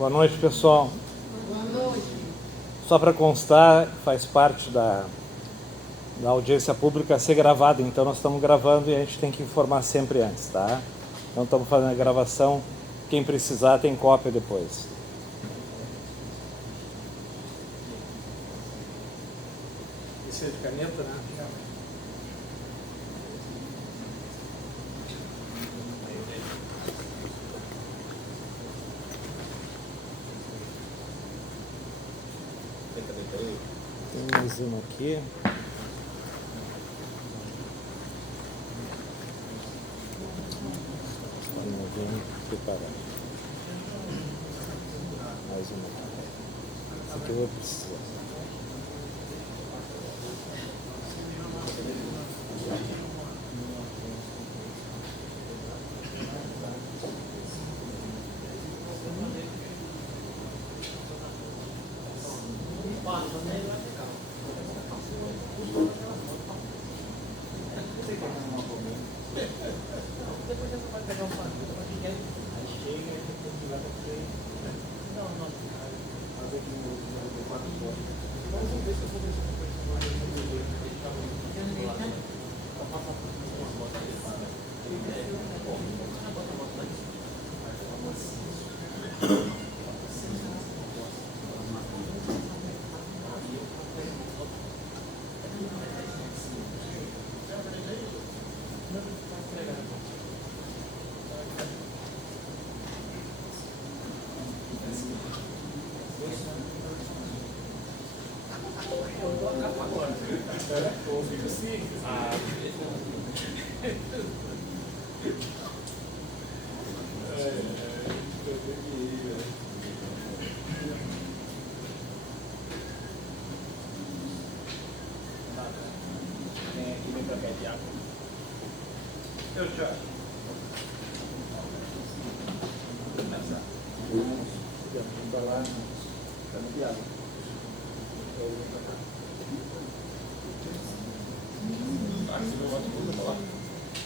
Boa noite, pessoal. Boa noite. Só para constar, faz parte da audiência pública ser gravada, então nós estamos gravando e a gente tem que informar sempre antes, tá? Então estamos fazendo a gravação, quem precisar tem cópia depois. Esse é de caneta, né? Tem mais uma aqui. Estamos bem preparados. Mais uma aqui. Essa aqui eu vou precisar.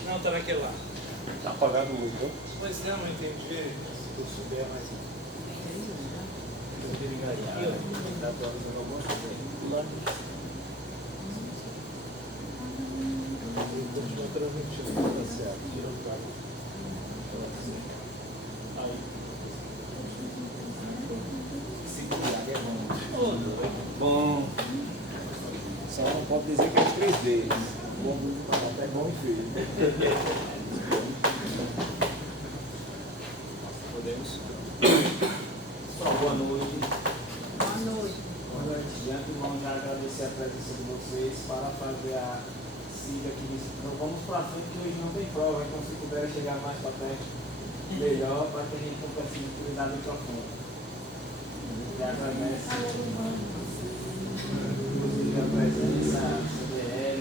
Não, tá naquele lá. Tá apagado o luz, Pois é, não entendi. se eu souber mais. Continua transmitindo, tá certo. Tira o cabo. Aí. Bom. Só não pode dizer que é 3D. Bom, é bom e feio. Podemos? Boa noite. Boa noite. Boa noite. De antemão, já agradecer a presença de vocês para fazer a siga aqui. Então vamos para frente, que hoje não tem prova, então se puder chegar mais para perto, melhor, para que a gente não consiga utilizar o microfone. Já agradece inclusive a presença, a CDL,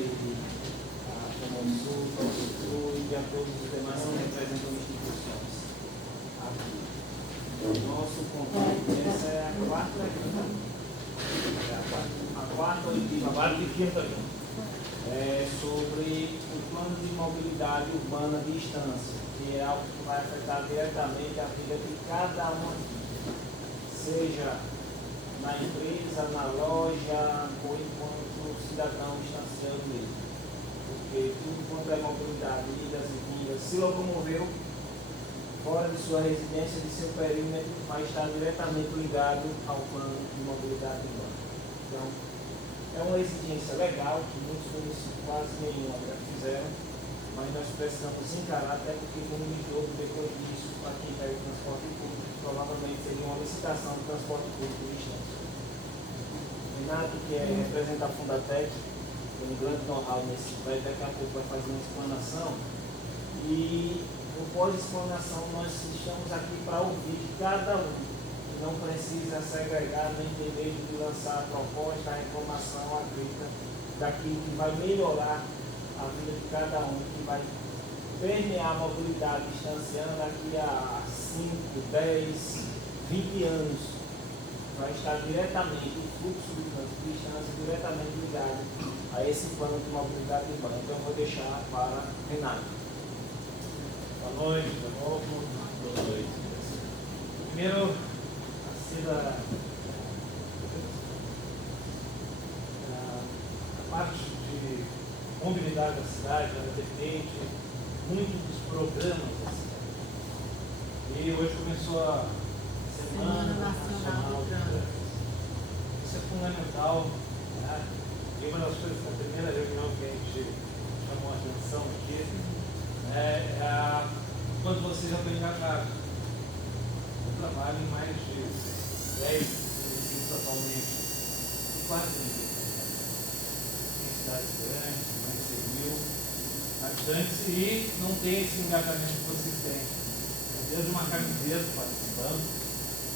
a Comonsul, a Comonsul e a todos os demais que representam instituições. O nosso convite, essa é a quarta oitiva, é sobre o plano de mobilidade urbana de Estância, que é algo que vai afetar diretamente a vida de cada um, seja na empresa, na loja, ou enquanto cidadão estanciando mesmo. Porque tudo quanto é mobilidade, idas e vindas, se locomoveu fora de sua residência, de seu perímetro, vai estar diretamente ligado ao plano de mobilidade urbana. Então, é uma exigência legal que muitos municípios, quase nenhum, já fizeram, mas nós precisamos encarar, até porque no mundo todo, depois disso, para quem pega o transporte público, provavelmente seria uma licitação do transporte público de Estância. Renato, que representa a Fundatec, tem um grande know-how nesse aspecto, daqui a pouco vai fazer uma explanação. E no pós-explanação nós estamos aqui para ouvir cada um, que não precisa segregar nem ter medo de lançar a proposta, a reclamação, a crítica daquilo que vai melhorar a vida de cada um, que vai permear a mobilidade estanciana daqui a 5, 10, 20 anos. Vai estar diretamente, o fluxo de distância diretamente ligado a esse plano de mobilidade urbana. Então eu vou deixar para Renato. Boa noite, de novo. Boa noite. Primeiro, pela a parte de mobilidade da cidade, ela depende muito dos programas da cidade. E hoje começou a Semana Nacional do Trânsito. Isso é fundamental, né? E uma das coisas, na primeira reunião que a gente chamou a atenção aqui, é quando vocês já estão engajados. Eu trabalho em mais de 10 municípios atualmente, quase ninguém. Tem cidades grandes, mais de 100 mil habitantes, e não tem esse engajamento que vocês têm. Desde uma camiseta participando,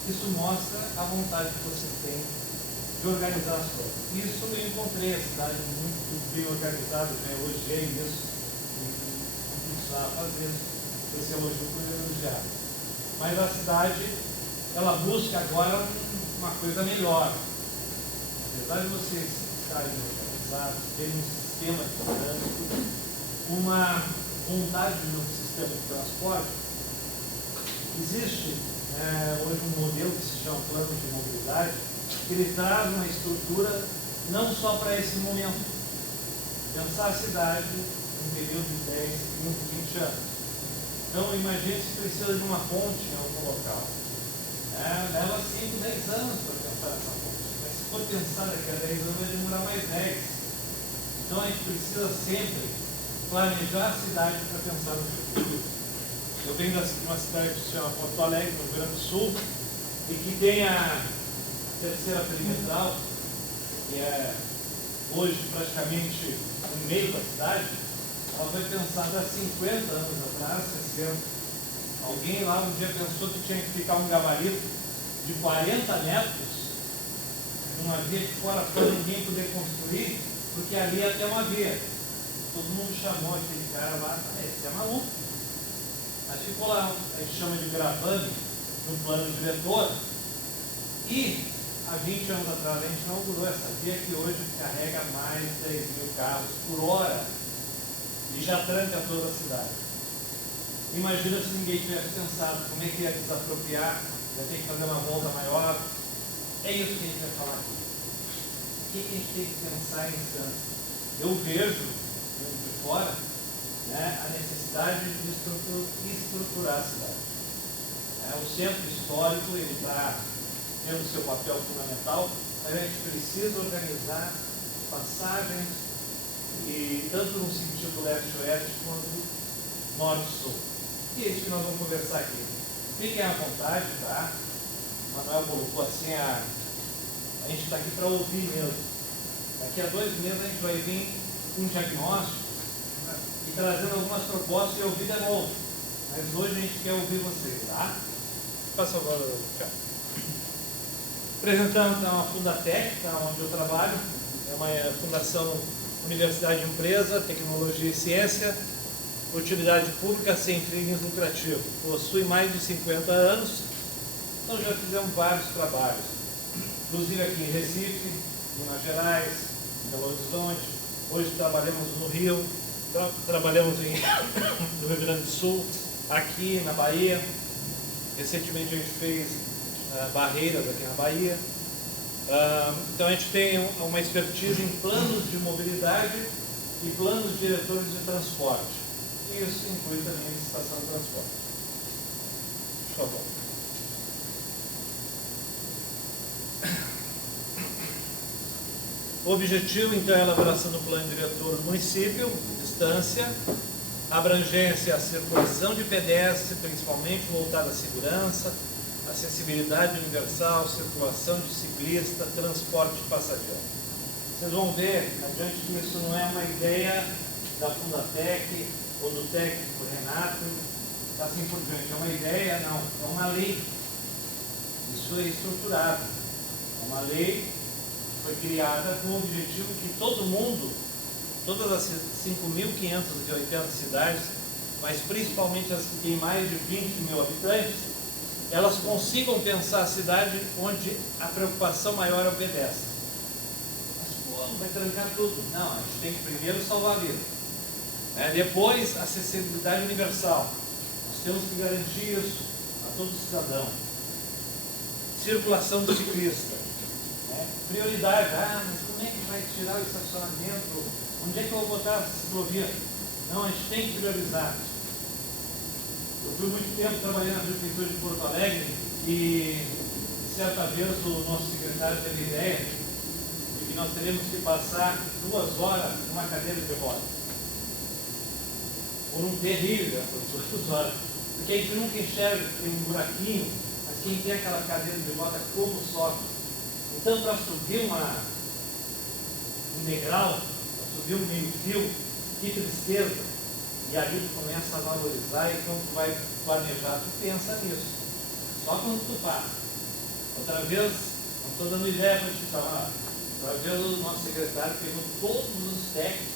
isso mostra a vontade que vocês têm de organizar as coisas. Isso eu encontrei a cidade muito bem organizada, já elogiei isso, não precisava fazer isso, esse elogio foi elogiado. Mas a cidade, ela busca agora uma coisa melhor. Apesar de vocês estarem organizados, terem um sistema de trânsito, uma vontade de um sistema de transporte, existe hoje um modelo que se chama plano de mobilidade, que ele traz uma estrutura não só para esse momento, pensar a cidade num período de 10, 15, 20 anos. Então imagine se precisa de uma ponte em algum local. Leva 5, 10 anos para pensar nessa ponte, mas se for pensar daqui a 10 anos vai demorar mais 10. Então a gente precisa sempre planejar a cidade para pensar no futuro. Eu venho de uma cidade que se chama Porto Alegre, no Rio Grande do Sul, e que tem a terceira perimetral, que é hoje praticamente no meio da cidade. Ela foi pensada há 50 anos atrás, 60. Alguém lá um dia pensou que tinha que ficar um gabarito de 40 metros numa via que fora para ninguém poder construir, porque ali ia ter uma via. Todo mundo chamou aquele cara lá, esse é maluco. Mas ficou lá, a gente chama de gravame, no plano diretor, e há 20 anos atrás a gente inaugurou essa via que hoje carrega mais de 10 mil carros por hora e já tranca toda a cidade. Imagina se ninguém tivesse pensado como é que ia desapropriar, ia ter que fazer uma volta maior. É isso que a gente vai falar aqui. O que a gente tem que pensar em instância? Eu vejo, de fora, a necessidade de estruturar a cidade. O centro histórico está tendo seu papel fundamental, mas a gente precisa organizar passagens, e tanto no sentido leste-oeste quanto norte-sul. E é isso que nós vamos conversar aqui. Fiquem à vontade, tá? O Manuel colocou assim, a gente está aqui para ouvir mesmo. Daqui a 2 meses a gente vai vir com um diagnóstico e trazendo algumas propostas e ouvir de novo. Mas hoje a gente quer ouvir vocês, tá? Passa agora, Ricardo. Apresentando então a Fundatec, onde eu trabalho. É uma fundação Universidade de Empresa, Tecnologia e Ciência, utilidade pública sem fins lucrativos. Possui mais de 50 anos, então já fizemos vários trabalhos. Inclusive aqui em Recife, Minas Gerais, Belo Horizonte. Hoje trabalhamos no Rio, trabalhamos no Rio Grande do Sul, aqui na Bahia. Recentemente a gente fez barreiras aqui na Bahia. Então a gente tem uma expertise em planos de mobilidade e planos diretores de transporte. E isso inclui também a licitação de transporte. Por favor. O objetivo, então, é a elaboração do plano diretor do município, distância, abrangência, a circulação de pedestres, principalmente voltada à segurança, acessibilidade universal, circulação de ciclista, transporte de passageiro. Vocês vão ver, adiante, que isso não é uma ideia da Fundatec ou do técnico Renato, assim por diante. É uma ideia, não, é uma lei. Isso é estruturado. É uma lei que foi criada com o objetivo que todo mundo, todas as 5.580 cidades, mas principalmente as que têm mais de 20 mil habitantes, elas consigam pensar a cidade onde a preocupação maior é o pedestre. Mas, pô, vai trancar tudo. Não, a gente tem que primeiro salvar a vida. Depois, acessibilidade universal. Nós temos que garantir isso a todo cidadão. circulação do ciclista. Né? Prioridade, mas como é que vai tirar o estacionamento? Onde é que eu vou botar a ciclovia? Não, a gente tem que priorizar. Eu fui muito tempo trabalhando na Prefeitura de Porto Alegre e certa vez o nosso secretário teve a ideia de que nós teríamos que passar 2 horas numa cadeira de rodas. Por um terrível essas 2 horas. Porque a gente nunca enxerga que tem um buraquinho, mas quem tem aquela cadeira de roda como sofre. Então, para subir um degrau, para subir um meio-fio, que tristeza. E aí tu começa a valorizar e quando tu vai planejar, tu pensa nisso. Só quando tu passa. Outra vez, não estou dando ideia para te falar, outra vez o nosso secretário pegou todos os técnicos,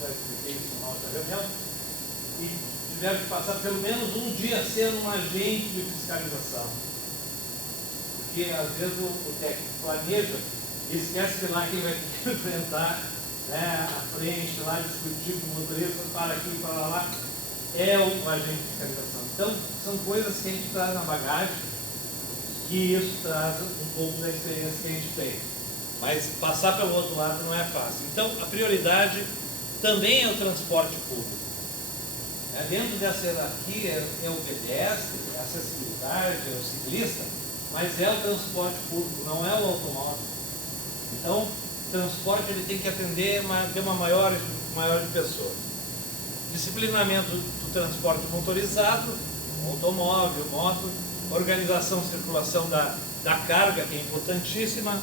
já expliquei isso na outra reunião, e tiveram que passar pelo menos um dia sendo um agente de fiscalização. Porque às vezes o técnico planeja e esquece que lá quem vai ter que enfrentar, né, à frente, lá discutir com o motorista, para aqui e para lá, é o agente de fiscalização. Então, são coisas que a gente traz na bagagem, que isso traz um pouco da experiência que a gente tem. Mas passar pelo outro lado não é fácil. Então, a prioridade também é o transporte público. Dentro dessa hierarquia é o pedestre, é a acessibilidade, é o ciclista, mas é o transporte público, não é o automóvel. Então, o transporte ele tem que atender ter uma maior de pessoas. Disciplinamento do transporte motorizado, automóvel, moto, organização e circulação da carga, que é importantíssima,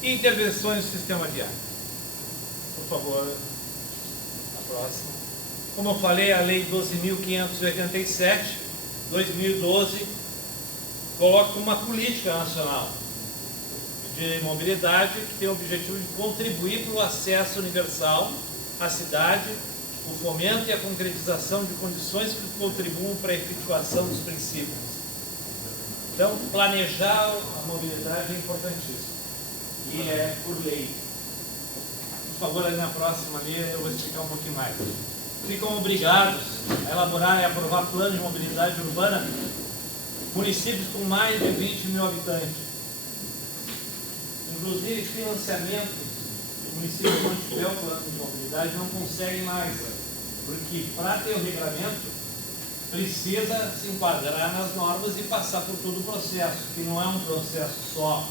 e intervenções no sistema viário. Por favor, a próxima. Como eu falei, a Lei 12.587, 2012, coloca uma política nacional de mobilidade que tem o objetivo de contribuir para o acesso universal à cidade, o fomento e a concretização de condições que contribuam para a efetivação dos princípios. Então, planejar a mobilidade é importantíssimo e é por lei. Por favor, aí na próxima ali eu vou explicar um pouquinho mais. Ficam obrigados a elaborar e aprovar plano de mobilidade urbana municípios com mais de 20 mil habitantes. Inclusive, financiamentos de municípios onde tiver o plano de mobilidade não conseguem mais, porque para ter o regulamento precisa se enquadrar nas normas e passar por todo o processo, que não é um processo só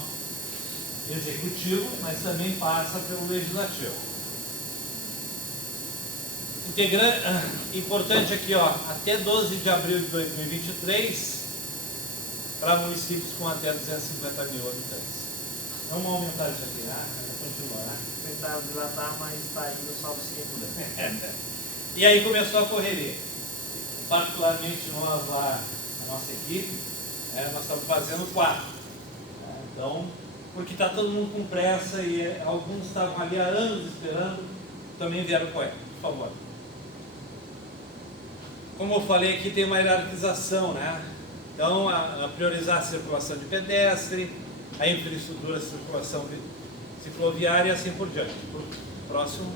executivo, mas também passa pelo legislativo. Importante aqui, até 12 de abril de 2023, para municípios com até 250 mil habitantes. Vamos aumentar isso aqui, né? Continua, né? Tentar dilatar, mas está indo só o segundo. E aí começou a correria. Particularmente nós lá, a nossa equipe, nós estamos fazendo 4. Então, porque está todo mundo com pressa e alguns estavam ali há anos esperando, também vieram correr. Por favor. Como eu falei aqui, tem uma hierarquização, né? Então, a priorizar a circulação de pedestre, a infraestrutura de circulação cicloviária e assim por diante. Próximo.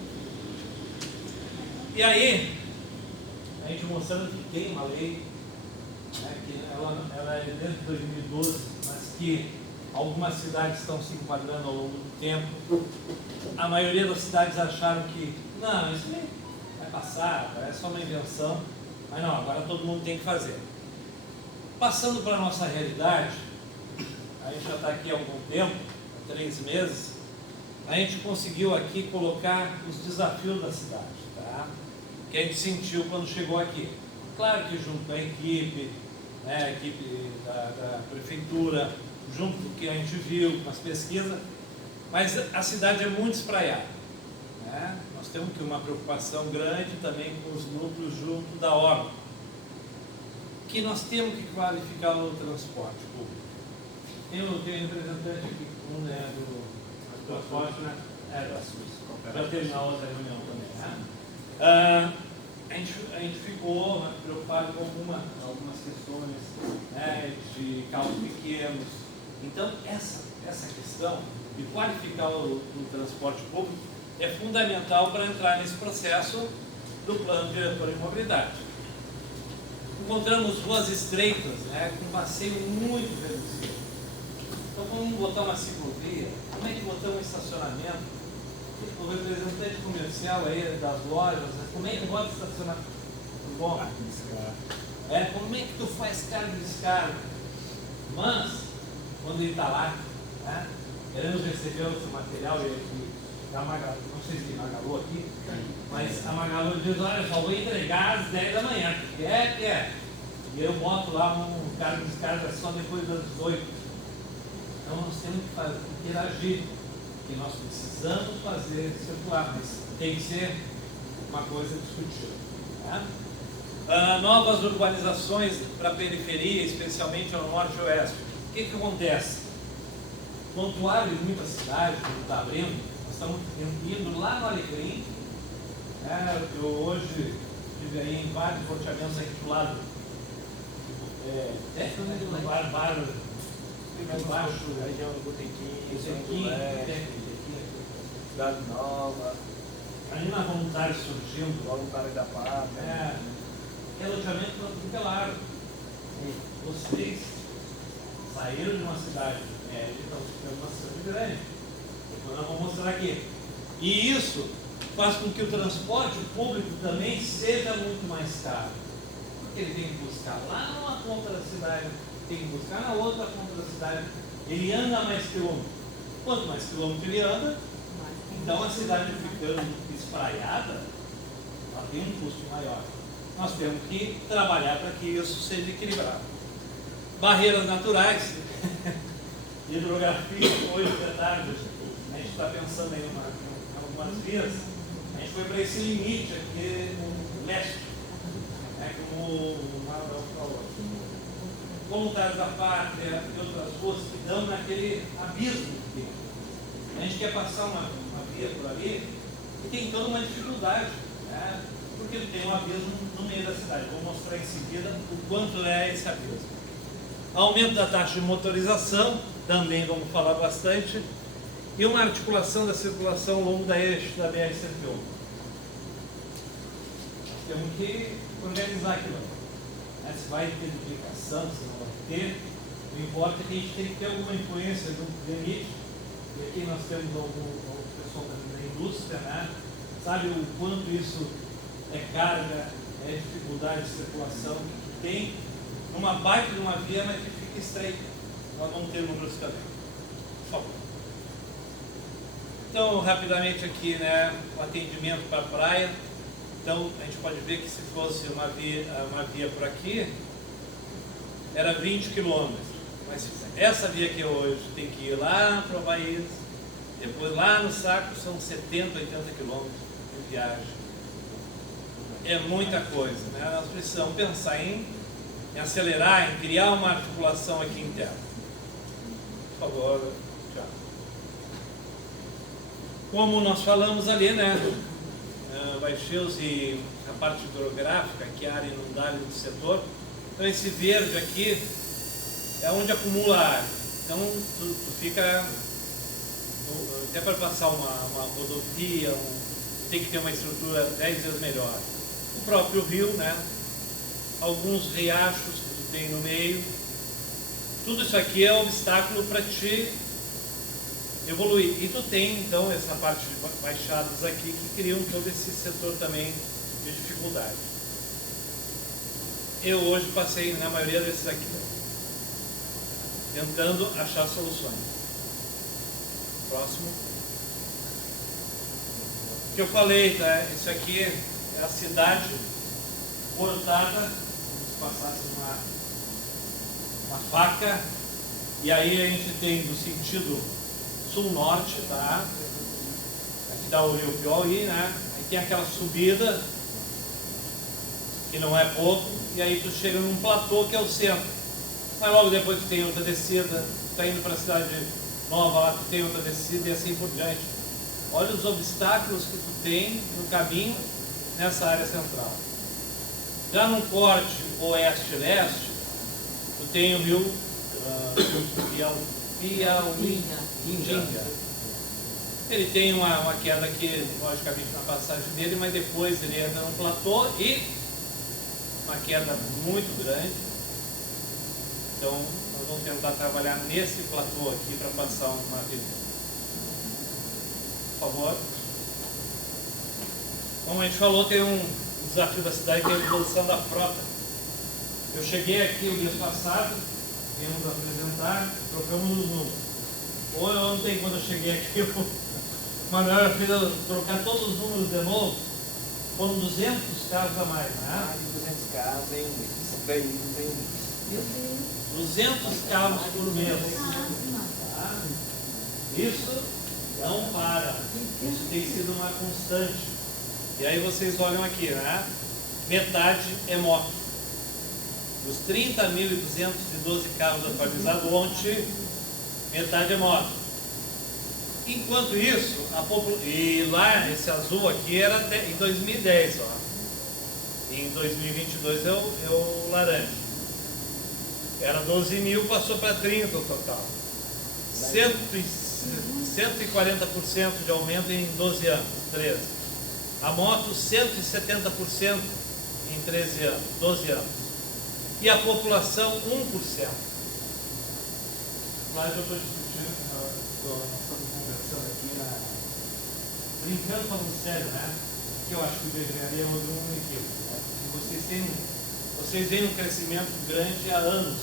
E aí, a gente mostrando que tem uma lei, né, que ela é desde 2012, mas que algumas cidades estão se enquadrando ao longo do tempo. A maioria das cidades acharam que, não, isso nem vai passar, é só uma invenção. Mas não, agora todo mundo tem que fazer. Passando para a nossa realidade, a gente já está aqui há algum tempo, 3 meses, a gente conseguiu aqui colocar os desafios da cidade, tá? Que a gente sentiu quando chegou aqui. Claro que junto com a equipe, né, a equipe da prefeitura, junto com o que a gente viu, com as pesquisas, mas a cidade é muito espraiada, né? Nós temos que uma preocupação grande também com os núcleos junto da obra, que nós temos que qualificar o transporte público. Tem um representante aqui, do transporte, né? Da SUS. Já teve na outra reunião também, né? A gente ficou preocupado com algumas questões, né, de carros pequenos. Então, essa questão de qualificar o transporte público é fundamental para entrar nesse processo do plano diretor de mobilidade. Encontramos ruas estreitas, né, com passeio muito reduzido. Então vamos botar uma ciclovia, como é que botamos um estacionamento? O representante comercial aí das lojas, como é que bota estacionamento? Bom, como é que tu faz carga e descarga? Mas, quando ele está lá, né, queremos receber o seu material, da Magalu, não sei se tem Magalu aqui, mas a Magalu diz, olha, só vou entregar às 10 da manhã, quer. E eu boto lá um carga e descarga só depois das 18. Então nós temos que interagir, porque nós precisamos fazer circular, mas tem que ser uma coisa discutida. Né? Novas urbanizações para a periferia, especialmente ao norte e oeste. O que acontece? Quando abre muita cidade, quando está abrindo, nós estamos indo lá no Alecrim. Eu hoje estive aí em vários loteamentos aqui do lado. Embaixo, região do Botequim, Cidade Nova, ali na Voluntário surgindo, Voluntário da Pátria. É loteamento para tudo que é lado. Vocês saíram de uma cidade média, estão ficando uma cidade grande. Depois nós vamos mostrar aqui. E isso faz com que o transporte público também seja muito mais caro. Porque ele tem que buscar lá numa ponta da cidade, tem que buscar na outra ponta da cidade. Ele anda mais quilômetros. Quanto mais quilômetros ele anda, então a cidade ficando espraiada, ela tem um custo maior. Nós temos que trabalhar para que isso seja equilibrado. Barreiras naturais, hidrografia, hoje de tarde, a gente está pensando em algumas vias, a gente foi para esse limite aqui no leste, como o Manuel falou. Voluntários da Pátria e outras ruas que dão naquele abismo que tem. A gente quer passar uma via por ali e tem toda uma dificuldade, né? Porque tem um abismo no meio da cidade. Vou mostrar em seguida o quanto é esse abismo. Aumento da taxa de motorização, também vamos falar bastante, e uma articulação da circulação ao longo da eixo da BR-101. Nós temos que organizar aquilo. Se vai ter duplicação, se não vai ter, não importa, que a gente tem que ter alguma influência junto do DENIT, e aqui nós temos algum pessoal da indústria, né? Sabe o quanto isso é carga, é dificuldade de circulação, que tem uma baita de uma via, mas que fica estreita. Nós vamos ter números também. Por favor. Então, rapidamente aqui, né, o atendimento para a praia. Então, a gente pode ver que se fosse uma via por aqui, era 20 quilômetros. Mas essa via aqui hoje tem que ir lá para o Baís, depois lá no Saco, são 70, 80 quilômetros de viagem. É muita coisa, né? Nós precisamos pensar em acelerar, em criar uma articulação aqui interna. Por favor, tchau. Como nós falamos ali, né? Baixeios e a parte hidrográfica, que é a área inundável do setor. Então esse verde aqui é onde acumula ar. Então tu fica, até para passar uma rodovia, tem que ter uma estrutura 10 vezes melhor. O próprio rio, né? Alguns riachos que tu tem no meio. Tudo isso aqui é obstáculo para te evoluir. E tu tem então essa parte de baixadas aqui que criam todo esse setor também de dificuldade. Eu hoje passei na maioria desses aqui, tentando achar soluções. Próximo. O que eu falei, tá? Isso aqui é a cidade cortada, como se passasse uma faca, e aí a gente tem do sentido sul-norte, tá? Aqui dá o Rio Piauí, né? Aí tem aquela subida, que não é pouco, e aí tu chega num platô que é o centro. Mas logo depois tu tem outra descida, tá indo para a cidade nova, lá tu tem outra descida e assim por diante. Olha os obstáculos que tu tem no caminho nessa área central. Já no corte oeste-leste, tu tem o rio Piauí. Ele tem uma queda aqui, logicamente, na passagem dele, mas depois ele entra num platô e uma queda muito grande. Então, nós vamos tentar trabalhar nesse platô aqui para passar uma revista. Por favor. Como a gente falou, tem um desafio da cidade, que é a evolução da frota. Eu cheguei aqui o mês passado, viemos apresentar, trocamos os números. Ou ontem, quando eu cheguei aqui, o Manuel fez eu trocar todos os números de novo. Foram 200 carros a mais, né? 200 carros em um mês. Veículos em um mês. Meu Deus. 200 carros por mês. Asma. Tá? Isso não para. Isso tem sido uma constante. E aí vocês olham aqui, né? Metade é moto. Dos 30.212 carros atualizados ontem, metade é moto. Enquanto isso, e lá, esse azul aqui era em 2010, ó. Em 2022 é o laranja. Era 12 mil, passou para 30 o total. 140% de aumento em 12 anos, 13. A moto, 170% em 13 anos, 12 anos. E a população, 1%. Mas eu estou discutindo, estamos conversando aqui, brincando, falando sério, né? Que eu acho que o engenharia é um equívoco. Né? Vocês veem um crescimento grande há anos.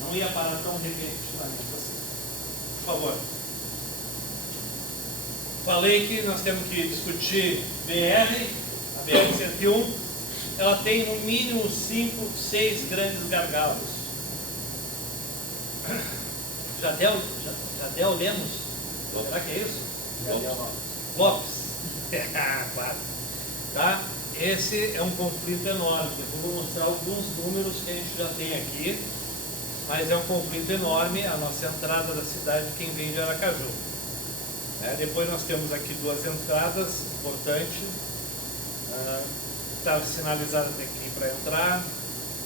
Não ia parar tão repetitivamente. Por favor. Falei que nós temos que discutir BR, a BR-101. Ela tem no mínimo 5, 6 grandes gargalos. Jadel Lemos? Será que é isso? Lopes. Claro. Tá? Esse é um conflito enorme. Eu vou mostrar alguns números que a gente já tem aqui, mas é um conflito enorme a nossa entrada da cidade, quem vem de Aracaju. Depois nós temos aqui duas entradas importantes. Está sinalizado aqui para entrar.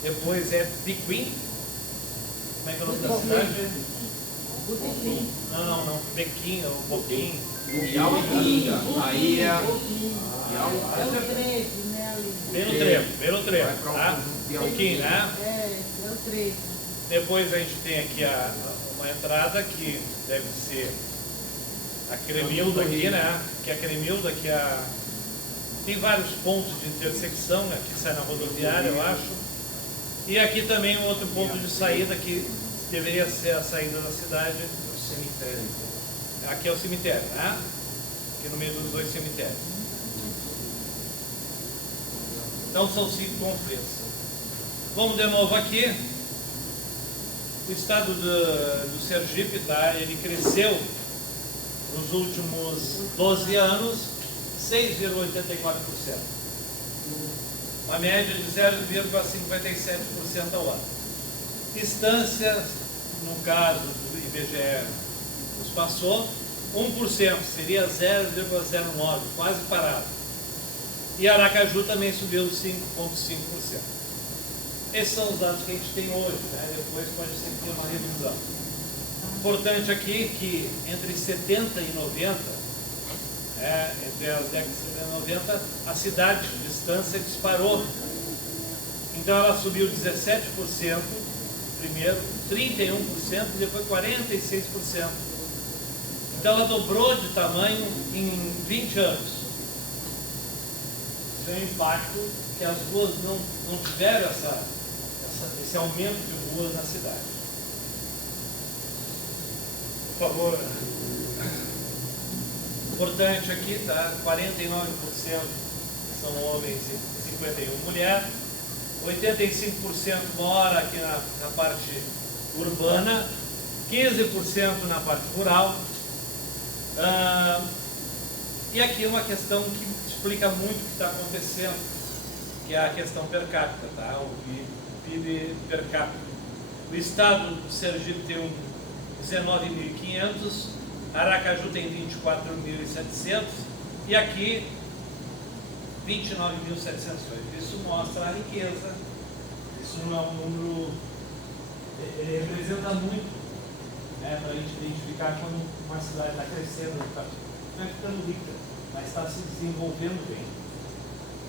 Depois é Biquim. Como é que é o nome da cidade? Botequim. Não. Bequim, é o Boquim. Yauquinha. Aí é. É o trevo, né, ali? Bem no trevo, tá? Boquim, né? É o trevo. Depois a gente tem aqui uma entrada que deve ser a Cremilda aqui, né? Que a Cremilda, tem vários pontos de intersecção, aqui sai na rodoviária, eu acho. E aqui também um outro ponto de saída que deveria ser a saída da cidade. O cemitério. Aqui é o cemitério, né? Aqui no meio dos dois cemitérios. Então são 5 conflitos. Vamos de novo aqui. O estado do Sergipe, tá? Ele cresceu nos últimos 12 anos 6,84%. Uma média de 0,57% ao ano. Distância, no caso do IBGE, nos passou 1%, seria 0,09%, quase parado. E Aracaju também subiu 5,5%. Esses são os dados que a gente tem hoje, né? Depois pode ser que tenha uma revisão. Importante aqui que entre 70 e 90, entre as décadas de 70 e 90, a cidade de distância disparou. Então ela subiu 17%, primeiro, 31% e depois 46%. Então ela dobrou de tamanho em 20 anos. Isso é um impacto que as ruas não tiveram esse aumento de ruas na cidade. Por favor. Importante aqui, tá? 49% são homens e 51% mulheres. 85% mora aqui na parte urbana, 15% na parte rural. E aqui uma questão que explica muito o que está acontecendo, que é a questão per capita, tá? O PIB per capita. O estado do Sergipe tem 19.500, Aracaju tem 24.700 e aqui 29.708. Isso mostra a riqueza. Isso não é um número, ele representa muito, né, para a gente identificar quando uma cidade está crescendo, não é ficando rica, mas está se desenvolvendo bem.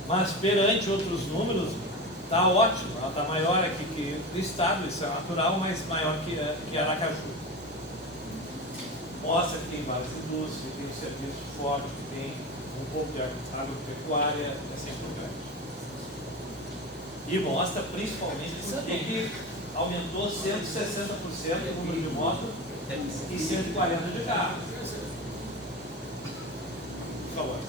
Mas perante outros números, Está ótimo, ela está maior aqui que do estado, isso é natural, mas maior que Aracaju. Mostra que tem várias indústrias, tem um serviço forte, que tem um pouco de agropecuária, assim por diante. E mostra principalmente que aumentou 160% o número de motos e 140 de carros. Por favor.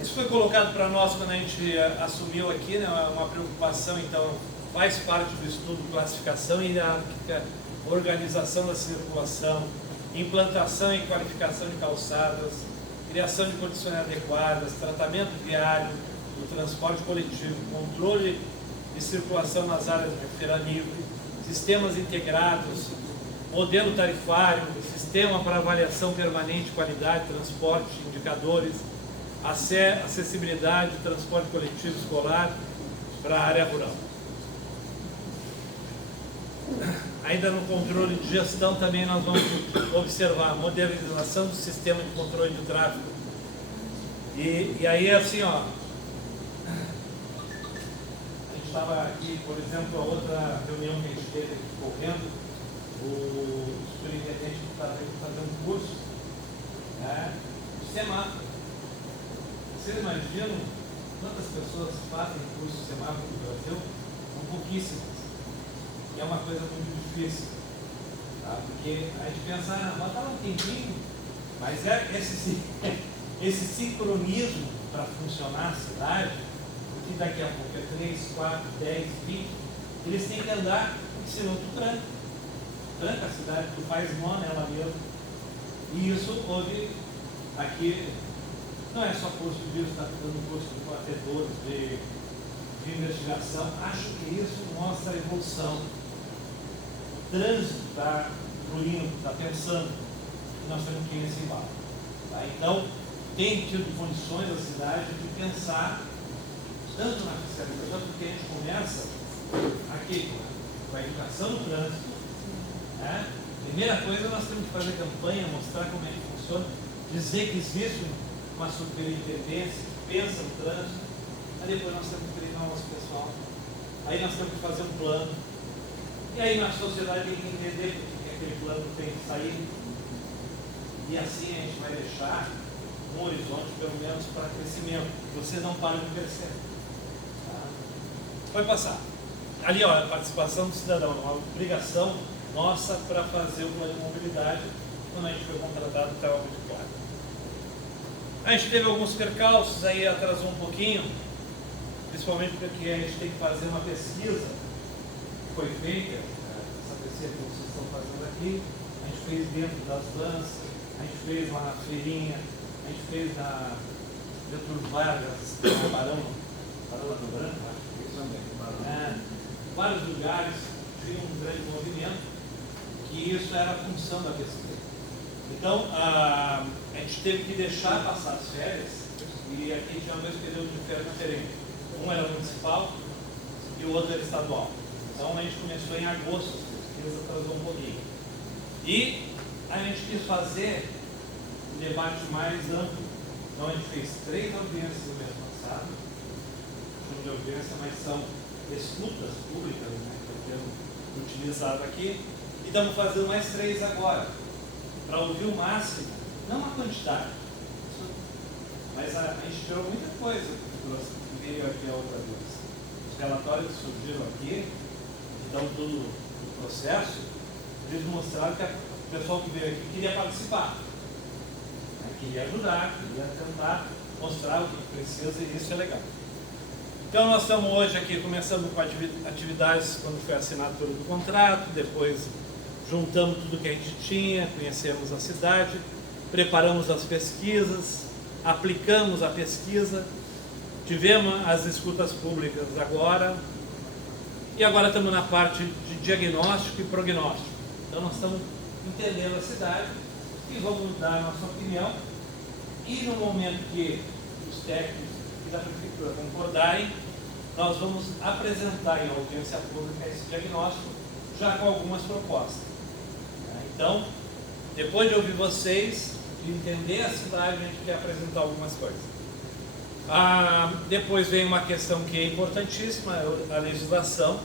Isso foi colocado para nós quando a gente assumiu aqui, né, uma preocupação, então faz parte do estudo classificação hierárquica, organização da circulação, implantação e qualificação de calçadas, criação de condições adequadas, tratamento viário, do transporte coletivo, controle de circulação nas áreas de feira livre, sistemas integrados, modelo tarifário, sistema para avaliação permanente de qualidade, transporte, indicadores, acessibilidade, transporte coletivo escolar para a área rural. Ainda no controle de gestão também nós vamos observar a modernização do sistema de controle de tráfego. E aí assim, ó, a gente estava aqui, por exemplo, a outra reunião que a gente teve aqui correndo, o superintendente que está fazendo um curso, né, de semáforo. Vocês imaginam quantas pessoas fazem curso de semáforo no Brasil? São pouquíssimas. E é uma coisa muito difícil, tá? Porque a gente pensa, bota lá um tempinho, mas esse sincronismo para funcionar a cidade, que daqui a pouco é 3, 4, 10, 20, eles têm que andar, senão tu tranca a cidade, tu faz nó nela mesmo. E isso houve aqui, não é só curso disso, está dando curso de batedores, de investigação. Acho que isso mostra a evolução. O trânsito está fluindo, está pensando que nós temos que ir nesse embalo. Tá? Então, tem tido condições a cidade de pensar tanto na fiscalização, porque a gente começa aqui com a educação do trânsito. Né? Primeira coisa, nós temos que fazer campanha, mostrar como é que funciona, dizer que existe uma superintendência que pensa no trânsito. Aí depois nós temos que treinar o nosso pessoal. Aí nós temos que fazer um plano. E aí na sociedade tem que entender porque aquele plano tem que sair. E assim a gente vai deixar um horizonte pelo menos para crescimento. Você não para de crescer. Tá? Vai passar. Ali, ó, a participação do cidadão, uma obrigação nossa para fazer o plano de mobilidade. Quando a gente foi contratado, estava muito claro. A gente teve alguns percalços, aí atrasou um pouquinho, principalmente porque a gente tem que fazer uma pesquisa que foi feita, essa pesquisa que vocês estão fazendo aqui, a gente fez dentro das vans, a gente fez lá na feirinha, a gente fez na Getúlio Vargas, na Barão do Branco, acho que isso também, vários lugares, tinha um grande movimento, que isso era a função da pesquisa. Então, a gente teve que deixar passar as férias, e aqui tinha dois períodos de férias diferentes. Um era municipal e o outro era estadual. Então, a gente começou em agosto, as pesquisas atrasou um pouquinho. E a gente quis fazer um debate mais amplo. Então, a gente fez 3 audiências no mês passado, chamo de audiência, mas são escutas públicas, né, que eu tenho utilizado aqui, e estamos fazendo mais 3 agora, para ouvir o máximo, não a quantidade, mas a gente tirou muita coisa que veio aqui a outra vez. Os relatórios que surgiram aqui, então tudo no processo, eles mostraram que o pessoal que veio aqui queria participar, né? Queria ajudar, queria tentar mostrar o que precisa, e isso é legal. Então nós estamos hoje aqui começando com atividades quando foi a assinatura do contrato, depois juntamos tudo que a gente tinha, conhecemos a cidade, preparamos as pesquisas, aplicamos a pesquisa, tivemos as escutas públicas agora, e agora estamos na parte de diagnóstico e prognóstico. Então nós estamos entendendo a cidade e vamos dar a nossa opinião, e no momento que os técnicos e da prefeitura concordarem, nós vamos apresentar em audiência pública esse diagnóstico, já com algumas propostas. Então, depois de ouvir vocês, de entender a cidade, a gente quer apresentar algumas coisas. Depois vem uma questão que é importantíssima, a legislação.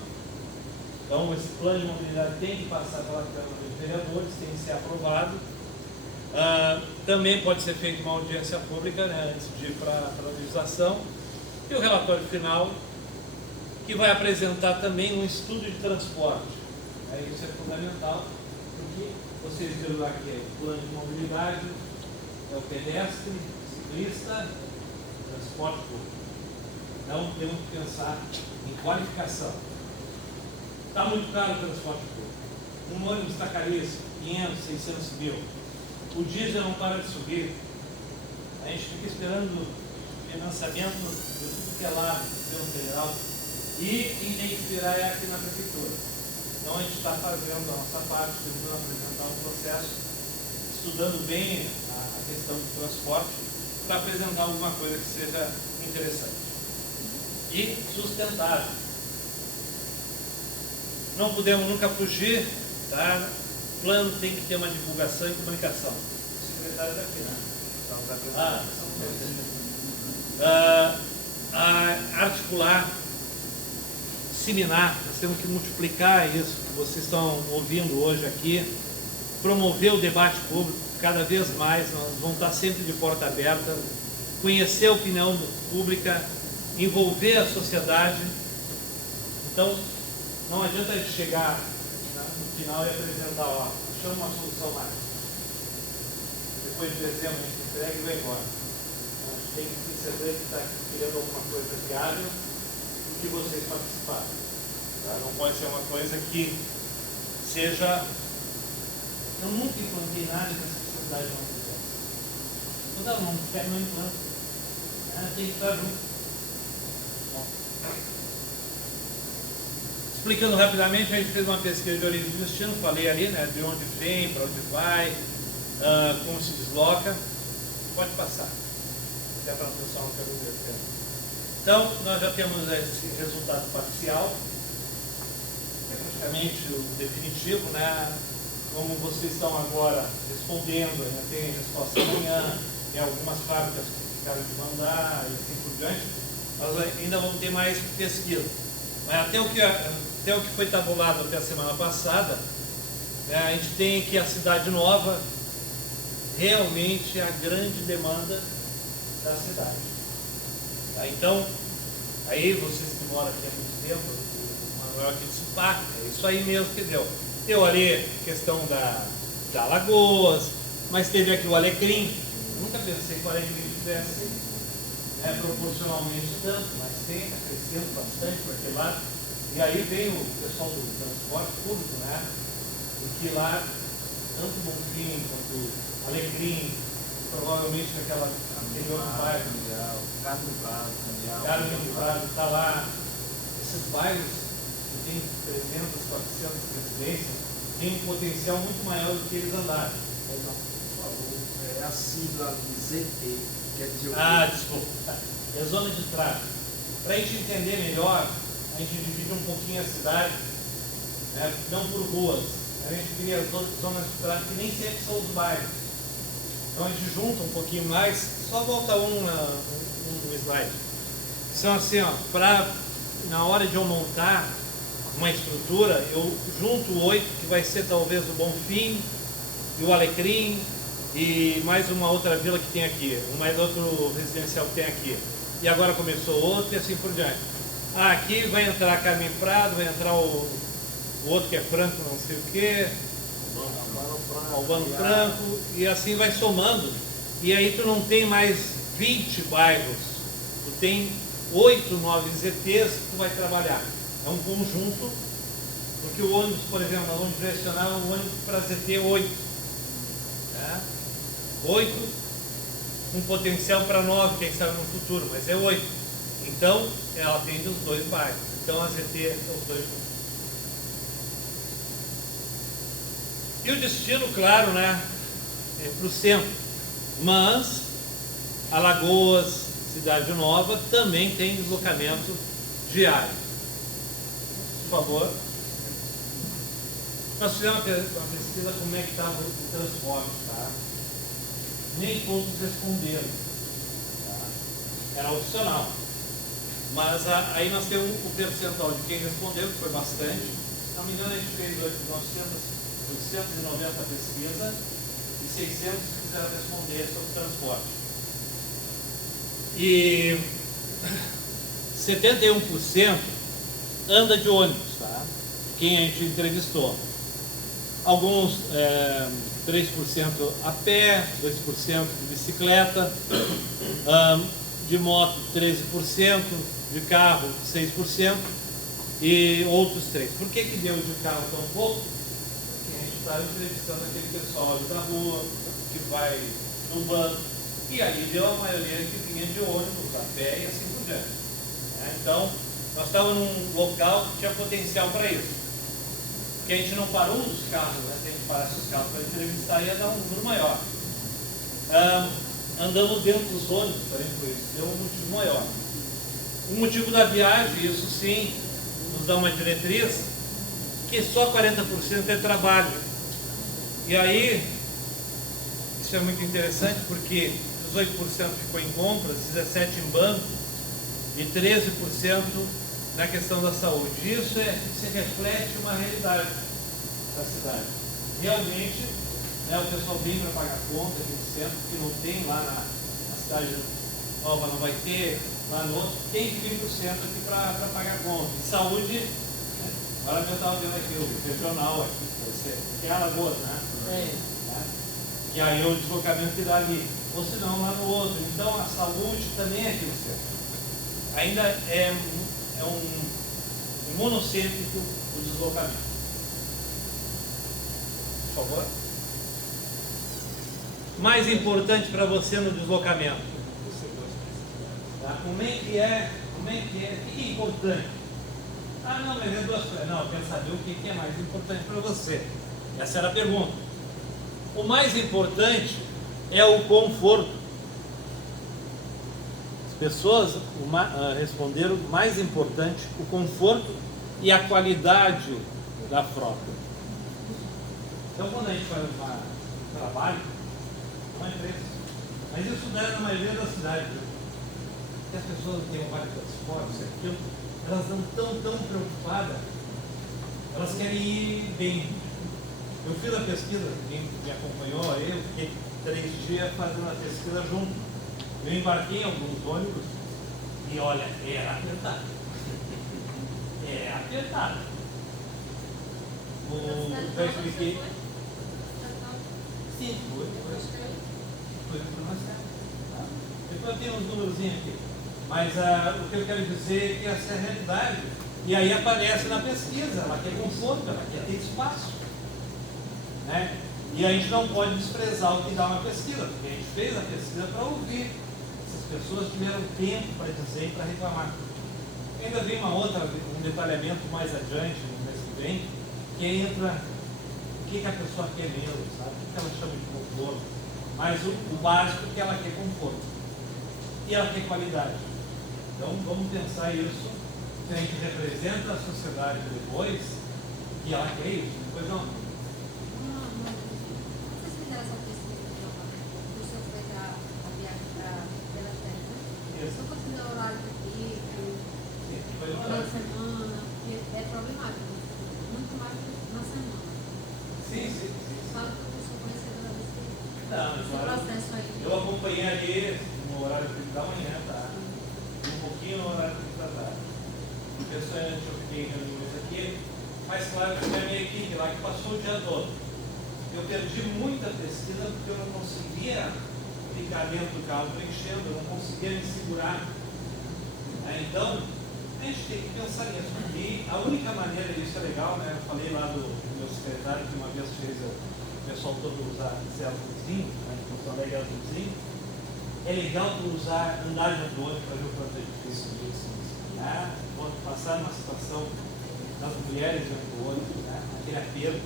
Então, esse plano de mobilidade tem que passar pela Câmara dos Vereadores, tem que ser aprovado. Também pode ser feita uma audiência pública, né, antes de ir para a legislação. E o relatório final, que vai apresentar também um estudo de transporte. Isso é fundamental, porque vocês viram lá que é o plano de mobilidade, é o pedestre, ciclista, transporte público. Então, temos que pensar em qualificação. Está muito caro o transporte público. Um ônibus está caríssimo, 500, 600 mil. O diesel não para de subir. A gente fica esperando financiamento do tudo que é lá, do governo federal. E quem tem que virar é aqui na prefeitura. Então, a gente está fazendo a nossa parte, tentando apresentar um processo, estudando bem a questão do transporte, para apresentar alguma coisa que seja interessante e sustentável. Não podemos nunca fugir, tá? O plano tem que ter uma divulgação e comunicação. O secretário daqui, né? Articular, disseminar, nós temos que multiplicar isso que vocês estão ouvindo hoje aqui, promover o debate público cada vez mais. Nós vamos estar sempre de porta aberta, conhecer a opinião pública, envolver a sociedade. Então, não adianta a gente chegar no final e apresentar, achamos uma solução mais. Depois de dezembro a gente entrega e vai embora. A gente tem que perceber que está querendo alguma coisa viável e que vocês participaram. Tá? Não pode ser uma coisa que seja... Eu nunca implantei nada que essa sociedade não fizesse. Toda não quer, não implanta. Tem que estar junto. Bom. Explicando rapidamente, a gente fez uma pesquisa de origem e destino, falei ali, né, de onde vem, para onde vai, como se desloca. Pode passar, até para o pessoal não quero ver tempo. Então, nós já temos esse resultado parcial, é praticamente o definitivo, né? Como vocês estão agora respondendo, né, tem resposta amanhã, tem algumas fábricas que ficaram de mandar e assim por diante, nós ainda vamos ter mais pesquisa. Mas até o que foi tabulado até a semana passada, né, a gente tem que a Cidade Nova realmente é a grande demanda da cidade. Tá? Então, aí vocês que moram aqui há muito tempo, o Manuel aqui disse, é isso aí mesmo que deu. Deu ali a questão da Alagoas, mas teve aqui o Alecrim. Nunca pensei que o Alecrim tivesse proporcionalmente tanto, mas tem, está crescendo bastante para aquele lado. E aí vem o pessoal do transporte público, né? E que lá, tanto Bonfim quanto Alecrim, provavelmente naquela anterior bairro, Carmo do Prado está lá. Esses bairros que tem 300, 400 residências, tem um potencial muito maior do que eles andaram. Por favor, é a sigla ZT, quer dizer o quê? Desculpa. É zona de tráfego. Para a gente entender melhor, a gente divide um pouquinho a cidade, né, não por ruas. A gente cria as zonas de tráfego que nem sempre são os bairros. Então a gente junta um pouquinho mais, só volta um slide. São assim, na hora de eu montar uma estrutura, eu junto 8, que vai ser talvez o Bonfim e o Alecrim e mais uma outra vila que tem aqui, mais outro residencial que tem aqui. E agora começou outro e assim por diante. Aqui vai entrar Carmen Prado, vai entrar o outro que é Franco, não sei o quê, Albano Franco, e assim vai somando. E aí tu não tem mais 20 bairros, tu tem 8, 9 ZTs que tu vai trabalhar. É um conjunto, porque o ônibus, por exemplo, nós vamos direcionar o ônibus para ZT 8. Né? 8, com potencial para 9, quem sabe no futuro, mas é 8. Então, ela atende os dois bairros. Então, a ZT é os dois juntos. E o destino, claro, né, é para o centro. Mas, Alagoas, Cidade Nova, também tem deslocamento diário. Por favor. Nós fizemos uma pesquisa como é que estava o transporte, tá? Nem todos responderam. Tá? era opcional. Mas aí nós temos o percentual de quem respondeu, que foi bastante. Se não me engano, a gente fez 890 pesquisas e 600 quiseram responder sobre transporte. E 71% anda de ônibus, tá? Quem a gente entrevistou. Alguns 3% a pé, 2% de bicicleta, de moto 13%, de carro 6% e outros 3%. Por que deu de carro tão pouco? Porque a gente está entrevistando aquele pessoal ali da rua, que vai no banco, e aí deu a maioria que vinha de ônibus, a pé e assim por diante. Então, nós estávamos num local que tinha potencial para isso. Porque a gente não parou os carros, né? Se a gente parasse os carros para entrevistar, ia dar um número maior. Andamos dentro dos ônibus, também por isso, deu um motivo maior. O motivo da viagem, isso sim, nos dá uma diretriz, que só 40% é trabalho. E aí, isso é muito interessante, porque 18% ficou em compras, 17% em banco e 13% na questão da saúde. Isso se reflete uma realidade da cidade. Realmente, o pessoal vem para pagar conta aqui no centro, que não tem lá na cidade nova, não vai ter, lá no outro, tem que vir para o centro aqui para pagar conta. E saúde, agora eu estava vendo aqui o regional, aqui, que é Alagoas, né? E aí o deslocamento que dá ali, ou se não, lá no outro. Então a saúde também é aqui no centro. Ainda é um monocêntrico o deslocamento. Por favor. Mais importante para você no deslocamento. Tá? Como é que é? O que é importante? Ah, não, mas é duas coisas. Não, eu quero saber o que é mais importante para você. Essa era a pergunta. O mais importante é o conforto. As pessoas responderam mais importante o conforto e a qualidade da frota. Então, quando a gente faz um trabalho, não é preço. Mas isso dá na maioria das cidades. Que as pessoas têm um vale de transporte, isso aquilo, elas não estão tão preocupadas. Elas querem ir bem. Eu fiz a pesquisa, quem me acompanhou, eu fiquei 3 dias fazendo a pesquisa junto. Eu embarquei em alguns ônibus e olha, era apertado. É apertado. Já expliquei. Sim, foi para uma série. Depois tem uns númerozinhos aqui. Mas o que eu quero dizer é que essa é a realidade. E aí aparece na pesquisa, ela quer conforto, ela quer ter espaço. Né? E a gente não pode desprezar o que dá uma pesquisa, porque a gente fez a pesquisa para ouvir. Essas pessoas tiveram tempo para dizer e para reclamar. Ainda vem um detalhamento mais adiante, no mês que vem, que entra o que a pessoa quer mesmo, sabe? O que ela chama de conforto. Mas o básico é que ela quer conforto. E ela quer qualidade. Então vamos pensar isso, que a gente representa a sociedade depois, e ela quer isso, depois não. Vocês fizeram essa pesquisa de o senhor fez a viagem pela terra, né? Isso. Só conseguindo o horário do pico, Foi o na semana, porque é problemático, muito mais na semana. Sim. Fala que eu sou conhecedora desse Não, processo aí. eu acompanhei ali no horário da manhã, tá? Um pouquinho no horário da tarde. Impressionante, eu fiquei em reuniões aqui, mas claro que foi a minha equipe lá que passou o dia todo. Eu perdi muita pesquisa porque eu não conseguia ficar dentro do carro preenchendo, eu não conseguia me segurar. Então, a gente tem que pensar nisso. E a única maneira, isso é legal, né? Eu falei lá do meu secretário que uma vez fez o pessoal todo usar azulzinho, né? Porto Alegre azulzinho. É legal tu andar de ônibus para ver o quanto é difícil isso. Né? Passar numa situação das mulheres dentro do ônibus, né? Aquele aperto,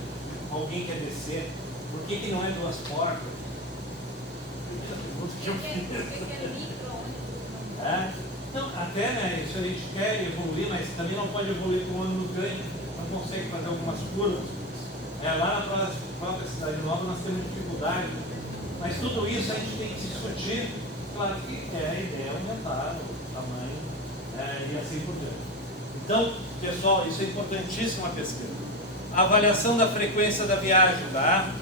alguém quer descer. Por que não é 2 portas? Não, até, né, isso a gente quer evoluir, mas também não pode evoluir com um ônibus grande, não consegue fazer algumas curvas. Lá na própria Cidade Nova nós temos dificuldade, mas tudo isso a gente tem que discutir claro que a ideia é aumentar o tamanho e assim por diante. Então, pessoal, isso é importantíssimo a pesquisa. A avaliação da frequência da viagem, tá?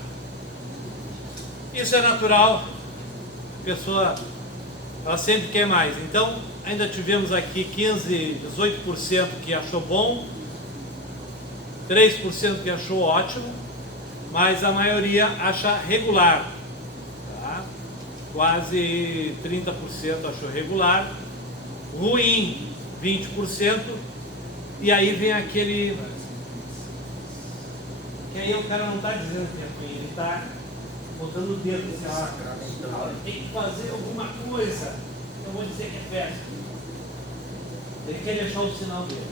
Isso é natural. A pessoa, ela sempre quer mais. Então, ainda tivemos aqui 15, 18% que achou bom, 3% que achou ótimo, mas a maioria acha regular. Tá? Quase 30% achou regular, ruim 20%, e aí vem aquele que aí o cara não está dizendo que é ruim, ele está botando o dedo assim, ó, tem que fazer alguma coisa, eu vou dizer que é festa. Ele quer deixar o sinal dele.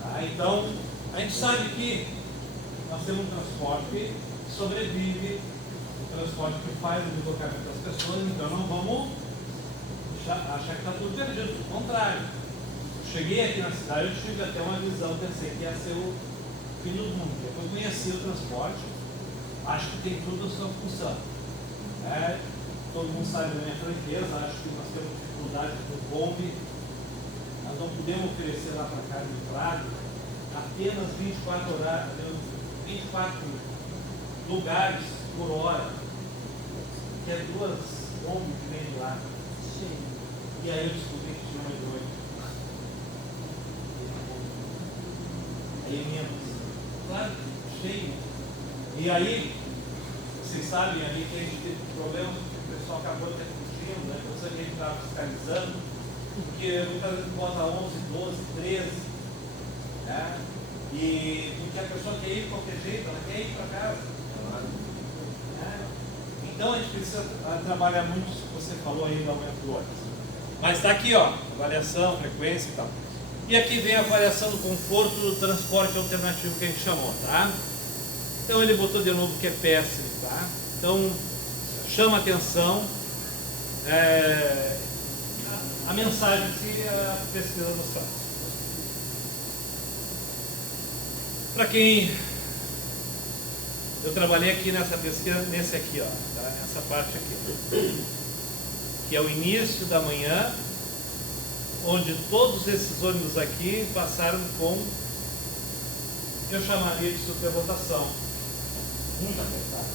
Tá? Então, a gente sabe que nós temos um transporte que sobrevive, um transporte que faz o deslocamento das pessoas, então não vamos achar que está tudo perdido, pelo contrário. Cheguei aqui na cidade, eu tive até uma visão, pensei que ia ser o fim do mundo. Depois conheci o transporte, acho que tem tudo a sua função. Todo mundo sabe da minha franqueza, acho que nós temos dificuldade com o Kombi, nós não podemos oferecer lá para cá de Prado apenas 24 lugares por hora, que é 2 Kombi que vem de lá. E aí eu descobri que tinha uma de 8. Aí menos. Claro, cheio. E aí, vocês sabem ali que a gente teve problemas que o pessoal acabou até fugindo, né? Por isso a gente estava fiscalizando, porque muitas vezes bota 11, 12, 13, né? E porque a pessoa quer ir de qualquer jeito, ela quer ir para casa. Né? Então a gente precisa trabalhar muito, se você falou aí do aumento do ônibus. Mas está aqui, ó, avaliação, frequência e tal. E aqui vem a avaliação do conforto do transporte alternativo que a gente chamou, tá? Então ele botou de novo que é péssimo, tá? Então chama atenção. A mensagem que a pesquisa nos traz. Para quem eu trabalhei aqui nessa pesquisa, nesse aqui, ó, tá? Essa parte aqui, que é o início da manhã, onde todos esses ônibus aqui passaram com, eu chamaria de superlotação, muito apertado.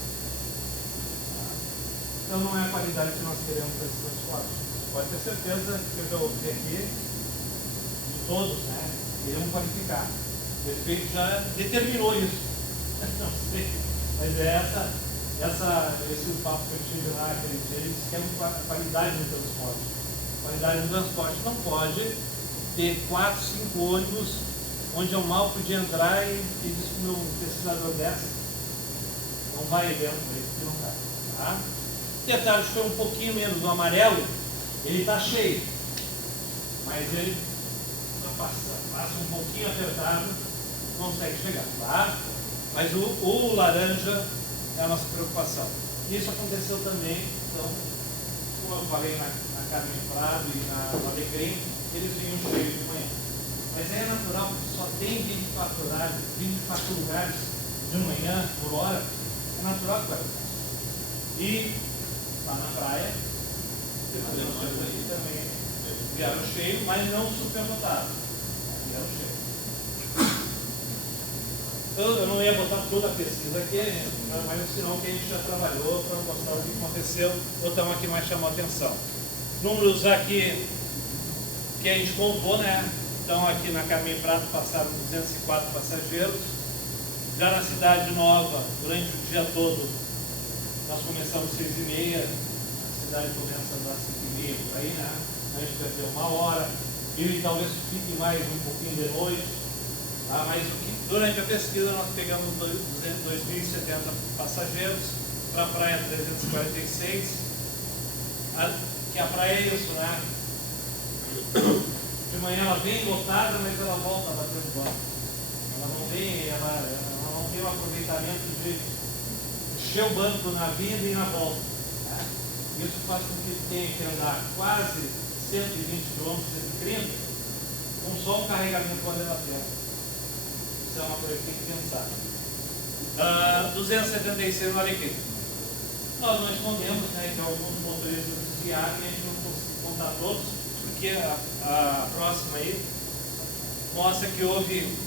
Então não é a qualidade que nós queremos para esse transporte. Pode ter certeza que eu já ouvi aqui, de todos, né, queremos qualificar. O prefeito já determinou isso. Não sei, mas esse papo que eu tive lá aquele dia, ele disse que é uma qualidade no transporte. Qualidade no transporte não pode ter 4, 5 ônibus onde eu mal podia entrar e disse que o meu pesquisador dessa não vai dentro dele, porque não vai. Tá? Detalhe que foi um pouquinho menos no amarelo, ele está cheio, mas ele passa um pouquinho apertado, consegue chegar, tá? Mas o laranja é a nossa preocupação. Isso aconteceu também, então, como eu falei na Carmen Prado e na Alecrim, eles vinham cheios de manhã. Mas é natural, porque só tem 24 lugares de manhã por hora, é natural que vai ficar. E lá na praia, também vieram cheio, mas não superlotado. Vieram cheio. Eu não ia botar toda a pesquisa aqui, mas o sinal que a gente já trabalhou para mostrar o que aconteceu, botamos aqui mais chamou a atenção. Números aqui que a gente contou, né? Então aqui na Carmen Prado passaram 204 passageiros. Já na Cidade Nova, durante o dia todo, nós começamos às 6h30, a cidade começa às 5h30 por aí, né? A gente perdeu 1 hora, e talvez fique mais um pouquinho de noite. Tá? Mas durante a pesquisa nós pegamos 2.070 passageiros, para a praia 346, que a praia é isso, né? De manhã ela vem lotada, mas ela volta batendo banco. Ela não tem um aproveitamento de encher o banco na vinda e na volta. Né? Isso faz com que tenha que andar quase 120 km, 130, com só um carregamento quando ela pega. Isso é uma coisa que tem que pensar. 276 no Alecrim. Nós não escondemos, né, que alguns motoristas desviaram e a gente não conseguiu contar todos, porque a próxima aí mostra que houve,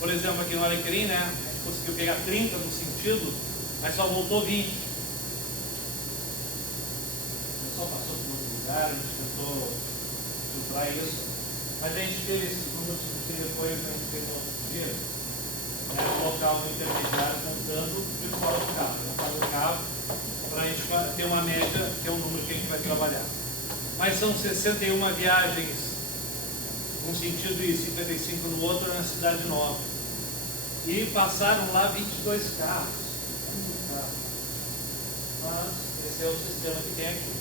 por exemplo, aqui no Alecrim, né, a gente conseguiu pegar 30 no sentido, mas só voltou 20. O pessoal passou por outro lugar, a gente tentou filtrar isso, mas a gente teve esse número que depois a gente fez no outro dia, colocar um intermediário contando de fora do carro, para o carro, para a gente ter uma média, que é o número que a gente vai trabalhar. Mas são 61 viagens num sentido e 55 no outro na Cidade Nova. E passaram lá 22 carros. Mas esse é o sistema que tem aqui.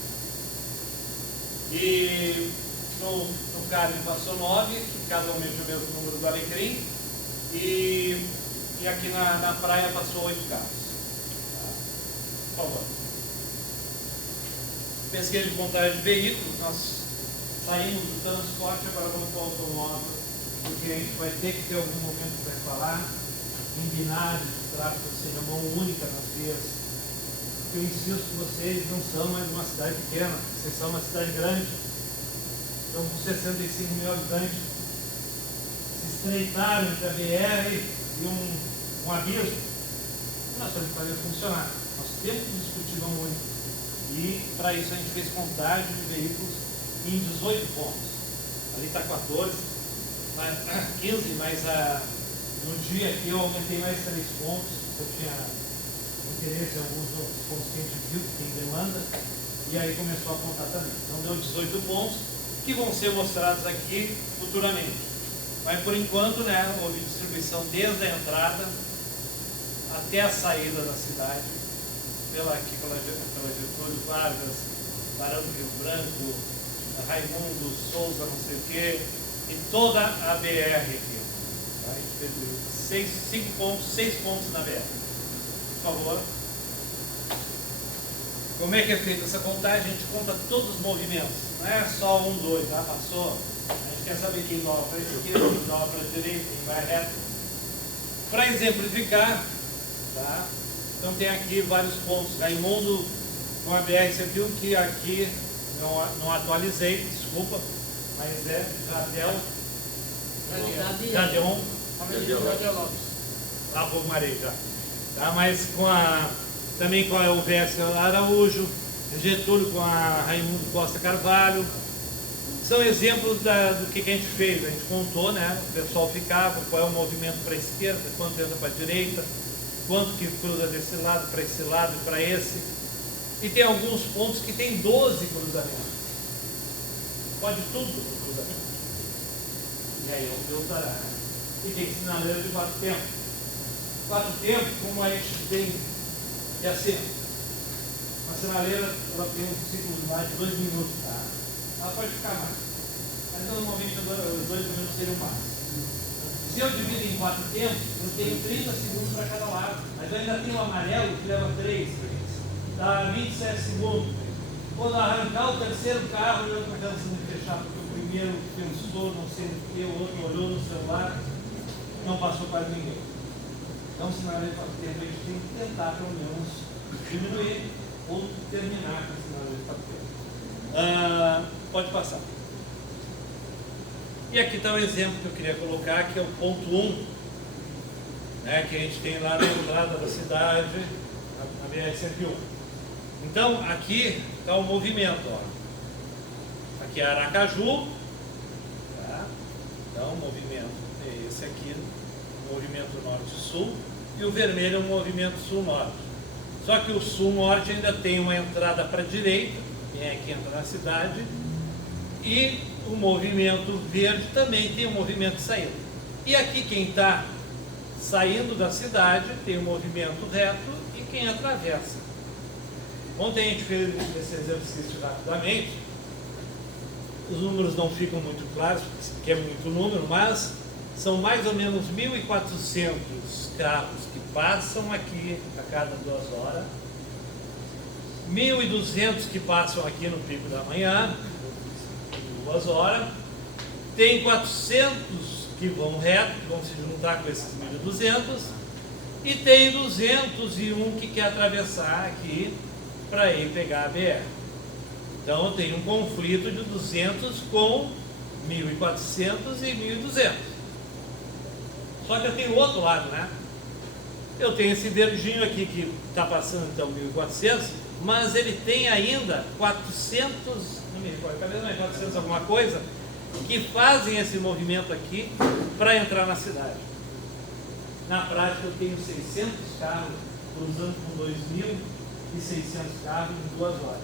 E no Carme passou 9, que casualmente é o mesmo número do Alecrim. E aqui na praia passou 8 carros. Tá? Por favor. Pesquisa de contagem de veículos, nós saímos do transporte, agora vamos para o automóvel, porque a gente vai ter que ter algum momento para falar em binário de tráfego, ou seja, mão única nas vias. Eu insisto que vocês não são mais uma cidade pequena, vocês são uma cidade grande, estão com 65 mil habitantes. Se estreitaram entre a BR e um abismo, nós temos que fazer funcionar. Nós temos que discutir muito. E para isso a gente fez contagem de veículos em 18 pontos. Ali está 14, 15, mas no dia aqui eu aumentei mais 3 pontos. Eu tinha interesse em alguns outros pontos que a gente viu que tem demanda, e aí começou a contar também. Então deu 18 pontos que vão ser mostrados aqui futuramente. Mas por enquanto, né, houve distribuição desde a entrada até a saída da cidade, pela Getúlio Vargas, Barão do Rio Branco, Raimundo, Souza, não sei o quê, e toda a BR aqui. Tá? A gente fez 6 pontos na BR. Por favor. Como é que é feita essa contagem? A gente conta todos os movimentos, não é só 1, 2, já passou. A gente quer saber quem dobra para a esquerda, quem dobra para a direita, quem vai reto. Para exemplificar, tá? Então tem aqui vários pontos. Raimundo com a BR-101, que aqui não atualizei, desculpa, mas é Gadeon. Lá por Marei já. Tá? Mas também com a UVS Araújo, Getúlio com a Raimundo Costa Carvalho. São exemplos do que a gente fez. A gente contou, né? O pessoal ficava, qual é o movimento para a esquerda, quanto entra para a direita, quanto que cruza desse lado, para esse lado e para esse. E tem alguns pontos que tem 12 cruzamentos. Pode tudo no cruzamento. E aí eu estará. E tem sinaleiro de 4 tempos. 4 tempos, como a gente tem, que assim, uma sinaleira, ela tem um ciclo de mais de 2 minutos, tá? Ela pode ficar mais. Mas normalmente os 2 minutos seriam mais. Se eu divido em 4 tempos, eu tenho 30 segundos para cada lado. Mas eu ainda tenho o amarelo que leva 3. Dá 27 segundos. Quando arrancar o terceiro carro, eu estou cansando de fechar, porque o primeiro pensou, não sei o que, o outro olhou no celular, não passou para ninguém. Então, se na lei de 4 tempos, a gente tem que tentar, pelo menos, diminuir ou terminar com a sinaleira de 4 tempos. Pode passar. E aqui está um exemplo que eu queria colocar, que é o ponto 1, né, que a gente tem lá na entrada da cidade, na BR-101. Então, aqui está o movimento. Ó. Aqui é Aracaju. Tá? Então, o movimento é esse aqui, o movimento norte-sul, e o vermelho é o movimento sul-norte. Só que o sul-norte ainda tem uma entrada para a direita, quem é que entra na cidade, e o movimento verde também tem um movimento de saída. E aqui quem está saindo da cidade tem o movimento reto e quem atravessa. Ontem a gente fez esse exercício rapidamente. Os números não ficam muito claros, porque é muito número, mas são mais ou menos 1.400 carros que passam aqui a cada 2 horas, 1.200 que passam aqui no pico da manhã, 2 horas, tem 400 que vão reto, que vão se juntar com esses 1.200, E tem 201 que quer atravessar aqui para ir pegar a BR. Então tem um conflito de 200 com 1.400 e 1.200. Só que eu tenho o outro lado, né? Eu tenho esse verdinho aqui que está passando então 1.400, mas ele tem ainda 400, não me recordo, talvez não é 400 alguma coisa, que fazem esse movimento aqui para entrar na cidade. Na prática eu tenho 600 carros cruzando com 2.600 carros em 2 horas.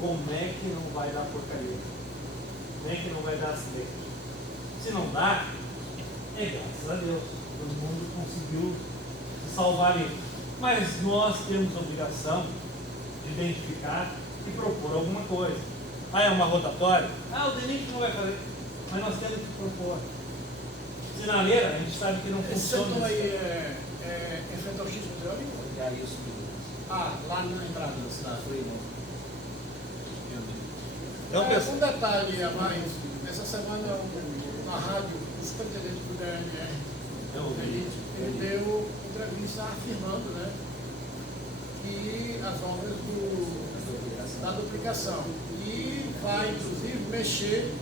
Como é que não vai dar porcaria? Como é que não vai dar acidente? Se não dá, é graças a Deus. Todo mundo conseguiu se salvar ali. Mas nós temos a obrigação de identificar e propor alguma coisa. Ah, é uma rotatória? Ah, o DENIT não vai fazer. Mas nós temos que propor. Sinaleira, a gente sabe que não Esse funciona. setor aí é frente ao X do Ah, lá na entrada da cidade. Então, pessoal, Um detalhe a mais, essa semana na rádio, o superintendente do DNR, ele deu entrevista afirmando, né, que as obras da duplicação e vai inclusive mexer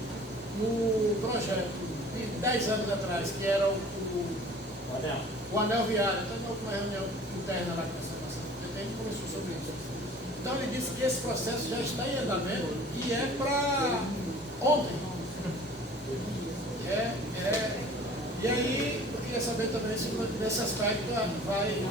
no projeto de 10 anos atrás, que era o anel viário. Até na última reunião interna lá com essa nossa presidente começou sobre isso. Então ele disse que esse processo já está em andamento e é para ontem. E aí, eu queria saber também se nesse aspecto vai.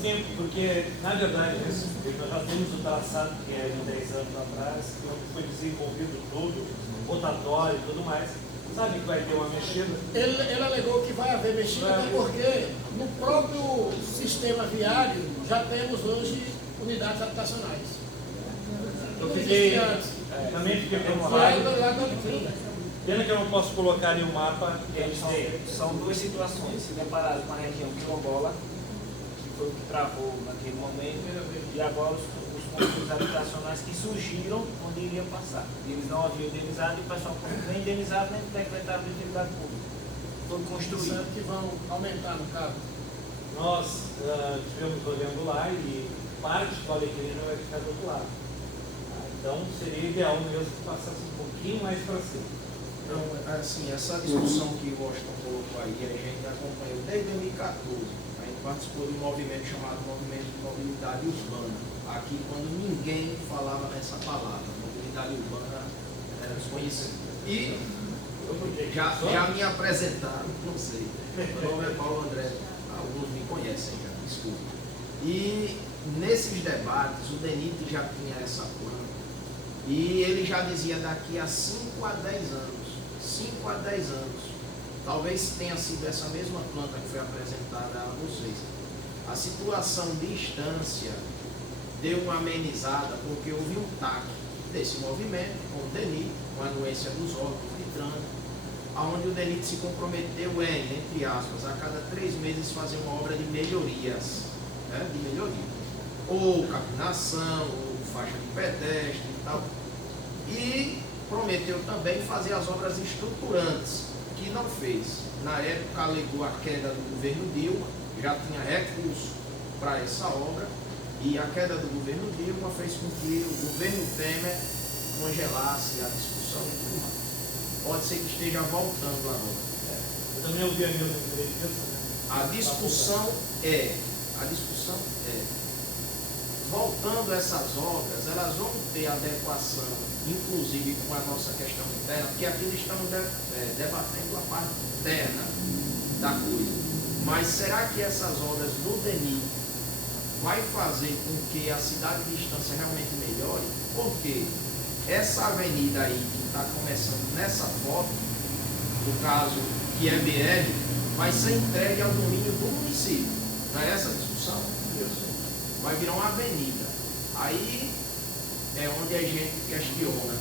sim, porque na verdade nós já temos o traçado que é de 10 anos atrás, que foi desenvolvido tudo, rotatório e tudo mais. Sabe que vai ter uma mexida? Ele alegou que vai haver mexida, até porque no próprio sistema viário já temos hoje unidades habitacionais. Eu Não fiquei, existia antes. também fiquei Foi preocupado. lá da Pena que eu não posso colocar ali o mapa que a gente tem. São duas situações. Se deparado com a região quilombola, que foi o que travou naquele momento, e agora os conjuntos habitacionais que surgiram onde iriam passar. E eles não haviam indenizado e o pessoal nem indenizado nem decretado de utilidade pública. Foi construído. Pensando que vão aumentar no caso. Nós estivemos olhando lá e parte do Alecrim vai ficar do outro lado. Então seria ideal mesmo que passasse um pouquinho mais para cima. Então, assim, essa discussão que o Washington colocou aí, a gente acompanhou desde 2014. A gente participou de um movimento chamado Movimento de Mobilidade Urbana. Aqui, quando ninguém falava nessa palavra, mobilidade urbana era desconhecida. E já me apresentaram, não sei. Meu nome é Paulo André, alguns me conhecem já, desculpa. E nesses debates, o DENIT já tinha essa plana. E ele já dizia daqui a 5 a 10 anos. 5 a 10 anos. Talvez tenha sido essa mesma planta que foi apresentada a vocês. A situação de instância deu uma amenizada porque houve um TAC desse movimento com o DENIT, com a anuência dos órgãos de trânsito, onde o DENIT se comprometeu entre aspas, a cada 3 meses fazer uma obra de melhorias, né, de melhoria. Ou capinação, ou faixa de pedestre e tal. E prometeu também fazer as obras estruturantes, que não fez. Na época alegou a queda do governo Dilma, já tinha recurso para essa obra, e a queda do governo Dilma fez com que o governo Temer congelasse a discussão e tudo mais. Pode ser que esteja voltando agora. Eu também ouvi a mesma entrevista. A discussão é, voltando essas obras, elas vão ter adequação, inclusive com a nossa questão interna, porque aqui eles estão debatendo a parte interna da coisa. Mas será que essas obras do DENIT vai fazer com que a cidade de Estância realmente melhore? Porque essa avenida aí que está começando nessa foto, no caso que é BR, vai ser entregue ao domínio do município. Não é essa a discussão? Vai virar uma avenida. Aí é onde a gente questiona.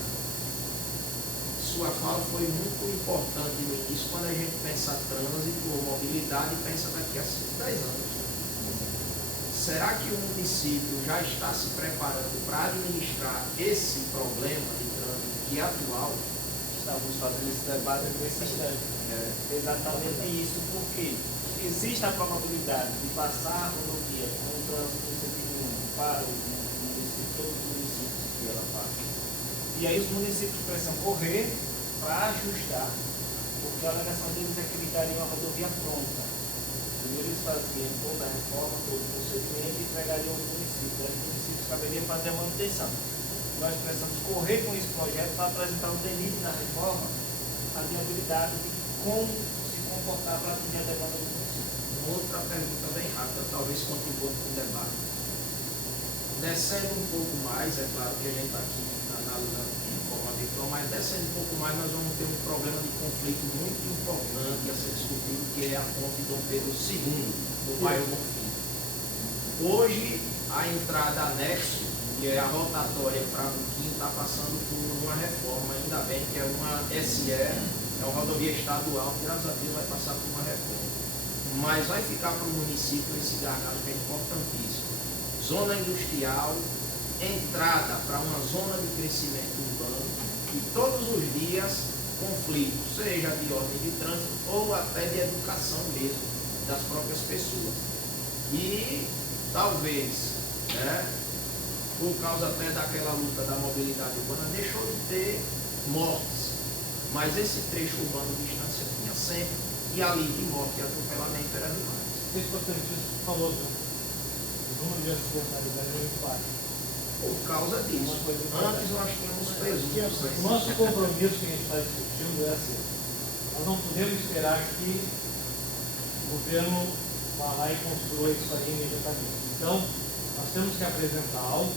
Sua fala foi muito importante no início, quando a gente pensa trânsito ou mobilidade, pensa daqui a 5, 10 anos. Será que o município já está se preparando para administrar esse problema de trânsito que é atual? estamos fazendo esse debate nesse instante. Exatamente isso, porque existe a probabilidade de passar a rodovia com o trânsito no sentido único para o município, todos os municípios que ela passa. E aí os municípios precisam correr para ajustar, porque a alegação deles é que eles dariam a rodovia pronta. Primeiro eles faziam toda a reforma, todo o procedimento e entregariam aos municípios. Aí os municípios caberiam fazer a manutenção. Nós precisamos correr com esse projeto para apresentar o DENIT na reforma, a viabilidade de como se comportar para atender a demanda do município. Outra pergunta bem rápida, talvez contribua para o debate. Descendo um pouco mais, é claro que a gente está aqui analisando de forma virtual, mas descendo um pouco mais nós vamos ter um problema de conflito muito importante a ser discutido, que é a ponte Dom Pedro II, no bairro Bonfim. Hoje, a entrada anexo, que é a rotatória para Buquim, está passando por uma reforma, ainda bem que é uma SE, é uma rodovia estadual, que graças a Deus vai passar por uma reforma. Mas vai ficar para o município esse gargalo que é importantíssimo. Zona industrial, entrada para uma zona de crescimento urbano e todos os dias conflitos, seja de ordem de trânsito ou até de educação mesmo, das próprias pessoas. E talvez, né, por causa até daquela luta da mobilidade urbana, deixou de ter mortes. Mas esse trecho urbano de distância tinha sempre, e ali de morte e atropelamento era demais. Isso é importantíssimo, falou, viu? O número de acidentalidade é muito baixo. Por causa disso. Antes nós tínhamos presuntos. O nosso compromisso que a gente está discutindo é assim: nós não podemos esperar que o governo vá lá e construa isso aí imediatamente. Então, nós temos que apresentar algo,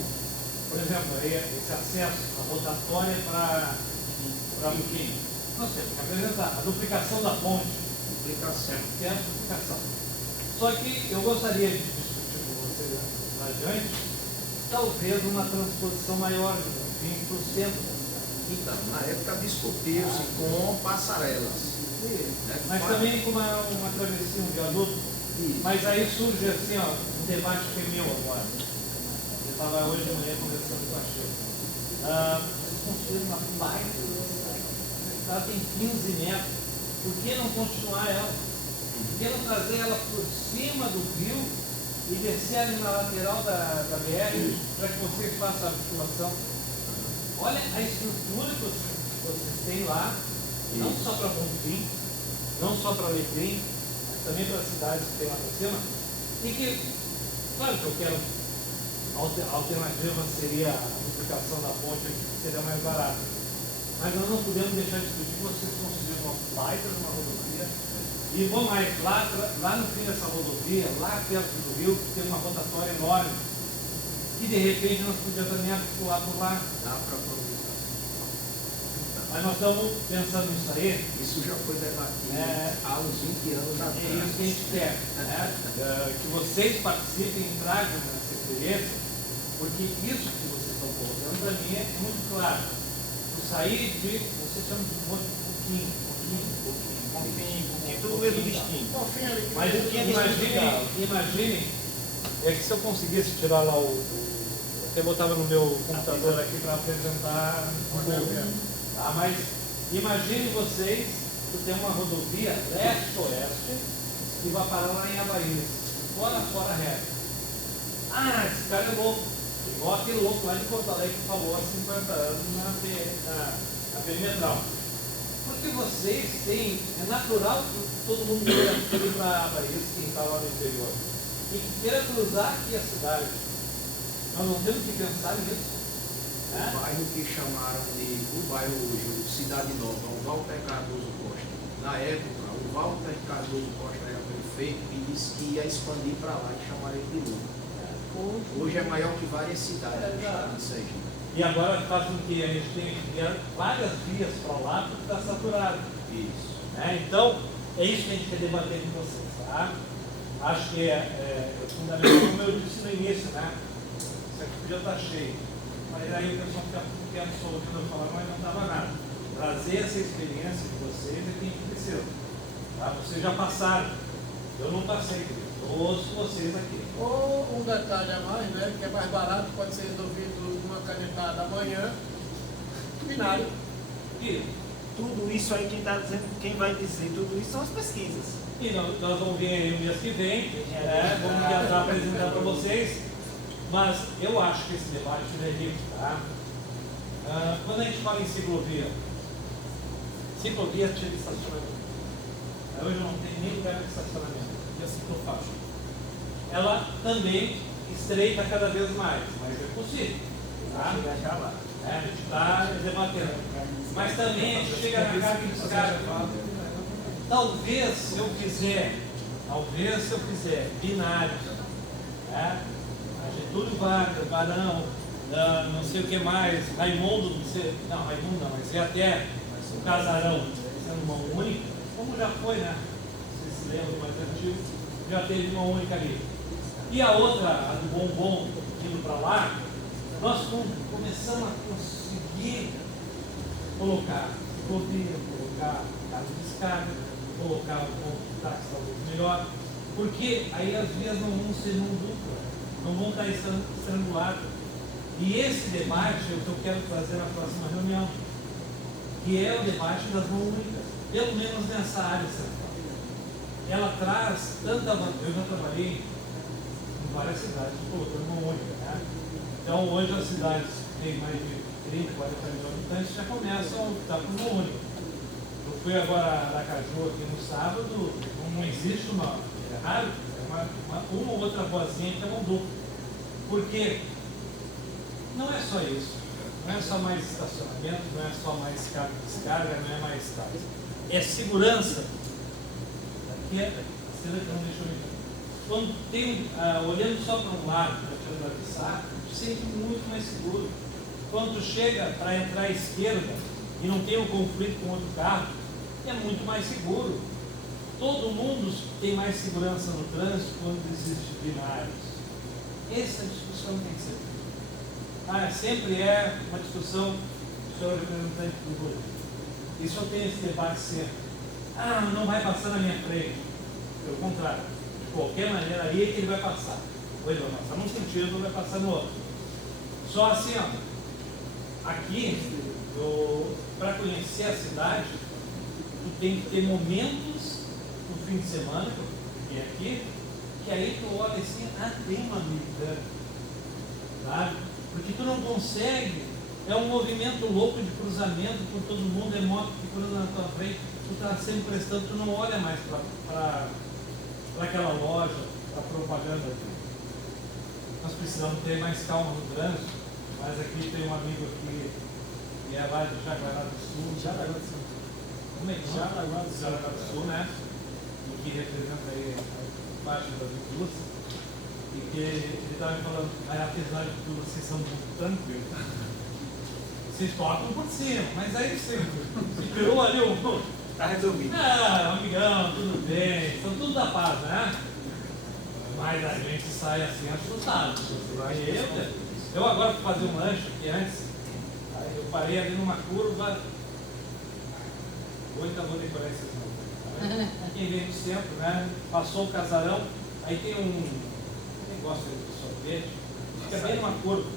por exemplo, esse acesso, a rotatória para Buquim. Nós temos que apresentar a duplicação da ponte. Duplicação. Que é a duplicação. Só que eu gostaria de discutir com vocês adiante, talvez uma transposição maior de 20% da cidade. Então, na época discutiu-se com passarelas. Né? Mas também com uma travessia, um viaduto. Isso. Mas aí surge assim, ó, um debate que é meu agora. Eu estava hoje de manhã conversando com a Sheila. Vocês construíram uma baita cidade. A cidade tem 15 metros. Por que não continuar ela? Por que não trazer ela por cima do rio e descer ali na lateral da BR para que vocês façam a articulação? Olha a estrutura que vocês têm lá, não só para Bonfim, não só para Alecrim, mas também para as cidades que tem lá para cima. E que, claro que eu quero, a alternativa seria a duplicação da ponte, que seria mais barata. Mas nós não podemos deixar de discutir que vocês construíram uma baita de uma rodovia. E vou mais, lá no fim dessa rodovia, lá perto do rio, tem uma rotatória enorme. E de repente nós podíamos também articular por lá. Dá para aproveitar. Mas nós estamos pensando nisso aí. Isso já foi debatido há uns 20 anos atrás. É isso que a gente quer, né? Que vocês participem e tragam essa experiência, porque isso que vocês estão colocando para mim é muito claro. Sair de, vocês chamam de pouquinho, tudo mesmo distinto. mas imaginem, é que se eu conseguisse tirar lá eu até botava no meu computador aqui para apresentar o governo, tá? Mas imaginem vocês que tem uma rodovia leste-oeste que vai parar lá em Avaí, fora reta. Esse cara é louco. Igual aquele louco lá de Porto Alegre que falou há 50 anos na perimetral. Porque vocês têm, é natural que todo mundo queira ir para Bahia, quem está lá no interior, e que queira cruzar aqui a cidade. Nós não temos que pensar nisso. Né? O bairro que chamaram o bairro hoje, o Cidade Nova, o Walter Cardoso Costa. Na época, o Walter Cardoso Costa era prefeito e disse que ia expandir para lá e chamaram ele de Lula. Hoje é maior que várias cidades do estado de Sergipe. E agora faz com que a gente tenha que criar várias vias para lá porque está saturado. Isso. Então, é isso que a gente quer debater com vocês, tá? Acho que é fundamental, como eu disse no início, né? Isso aqui podia estar cheio. Mas aí o pessoal fica pensou o que eu falava, mas não estava nada. Trazer essa experiência de vocês é quem precisa. Tá? Vocês já passaram. Eu não passei, eu ouço vocês aqui. Ou um detalhe a mais, né, que é mais barato, pode ser resolvido numa canetada amanhã, binário. E tudo isso aí, quem vai dizer tudo isso são as pesquisas. E nós vamos ver aí no mês que vem, vamos tentar apresentar para vocês, mas eu acho que esse debate é rico, tá? Quando a gente fala em ciclovia tira estacionamento. Hoje não tem nem lugar de estacionamento. E a ciclofaixa? Ela também estreita cada vez mais, mas é possível. Tá? A gente está debatendo. Mas também a gente chega na carga e descarga. Talvez se eu fizer binários, né? Getúlio Vargas, Barão, não sei o que mais, Raimundo, Raimundo não, mas é até o Casarão, sendo uma única, como já foi, né? Vocês se lembram mais antigo, já teve uma única ali. E a outra, a do Bombom, indo para lá, nós começamos a conseguir colocar ciclovia, colocar carro de descarga, colocar um ponto de táxi talvez melhor, porque aí as vias não vão ser mão dupla, não vão estar estranguladas. E esse debate é o que eu quero trazer na próxima reunião, que é o debate das mãos únicas, pelo menos nessa área central. Ela traz tanta vantagem. Eu já trabalhei em várias cidades colocando mão única, né? Então hoje as cidades que têm mais de 30, 40 mil habitantes já começam a optar por mão única. Eu fui agora a Aracaju aqui no sábado, não existe uma, é raro, uma ou outra vozinha que é mão dupla. Porque não é só isso, não é só mais estacionamento, não é só mais carga e descarga, não é mais táxi. É segurança. Aqui é a cena que não deixou de ver. Quando tem, olhando só para um lado, para te atravessar, tu sente muito mais seguro. Quando tu chega para entrar à esquerda e não tem um conflito com outro carro, é muito mais seguro. Todo mundo tem mais segurança no trânsito quando existem binários. Essa discussão tem que ser feita. Sempre é uma discussão do senhor representante do governo. E só tem esse debate sempre. Não vai passar na minha frente. Pelo contrário, de qualquer maneira, aí é que ele vai passar. Ou ele vai passar num sentido ou vai passar no outro. Só assim, aqui, para conhecer a cidade, tu tem que ter momentos no fim de semana, que é aqui, que aí tu olha assim, tem uma militância, sabe? Porque tu não consegue, é um movimento louco de cruzamento por todo mundo, é moto que cruza na tua frente, tu está sempre prestando, tu não olha mais para aquela loja, para a propaganda aqui. Nós precisamos ter mais calma no trânsito, mas aqui tem um amigo aqui, que é lá de Jaguará do Sul, como é que chama? Jaguará do Sul, né? E que representa aí a parte das indústrias. E que ele estava me falando, apesar de tudo, vocês são muito tranquilos. Vocês tocam por cima, mas aí você esperou ali Está resolvido. Amigão, tudo bem, são tudo da paz, né? Mas a gente sai assim assustado. Eu agora fui fazer um lanche aqui antes, aí eu parei ali numa curva, hoje acabou de decorar esses nomes. Quem vem do centro, né? Passou o Casarão, aí tem um negócio ali do sorvete, fica bem numa curva.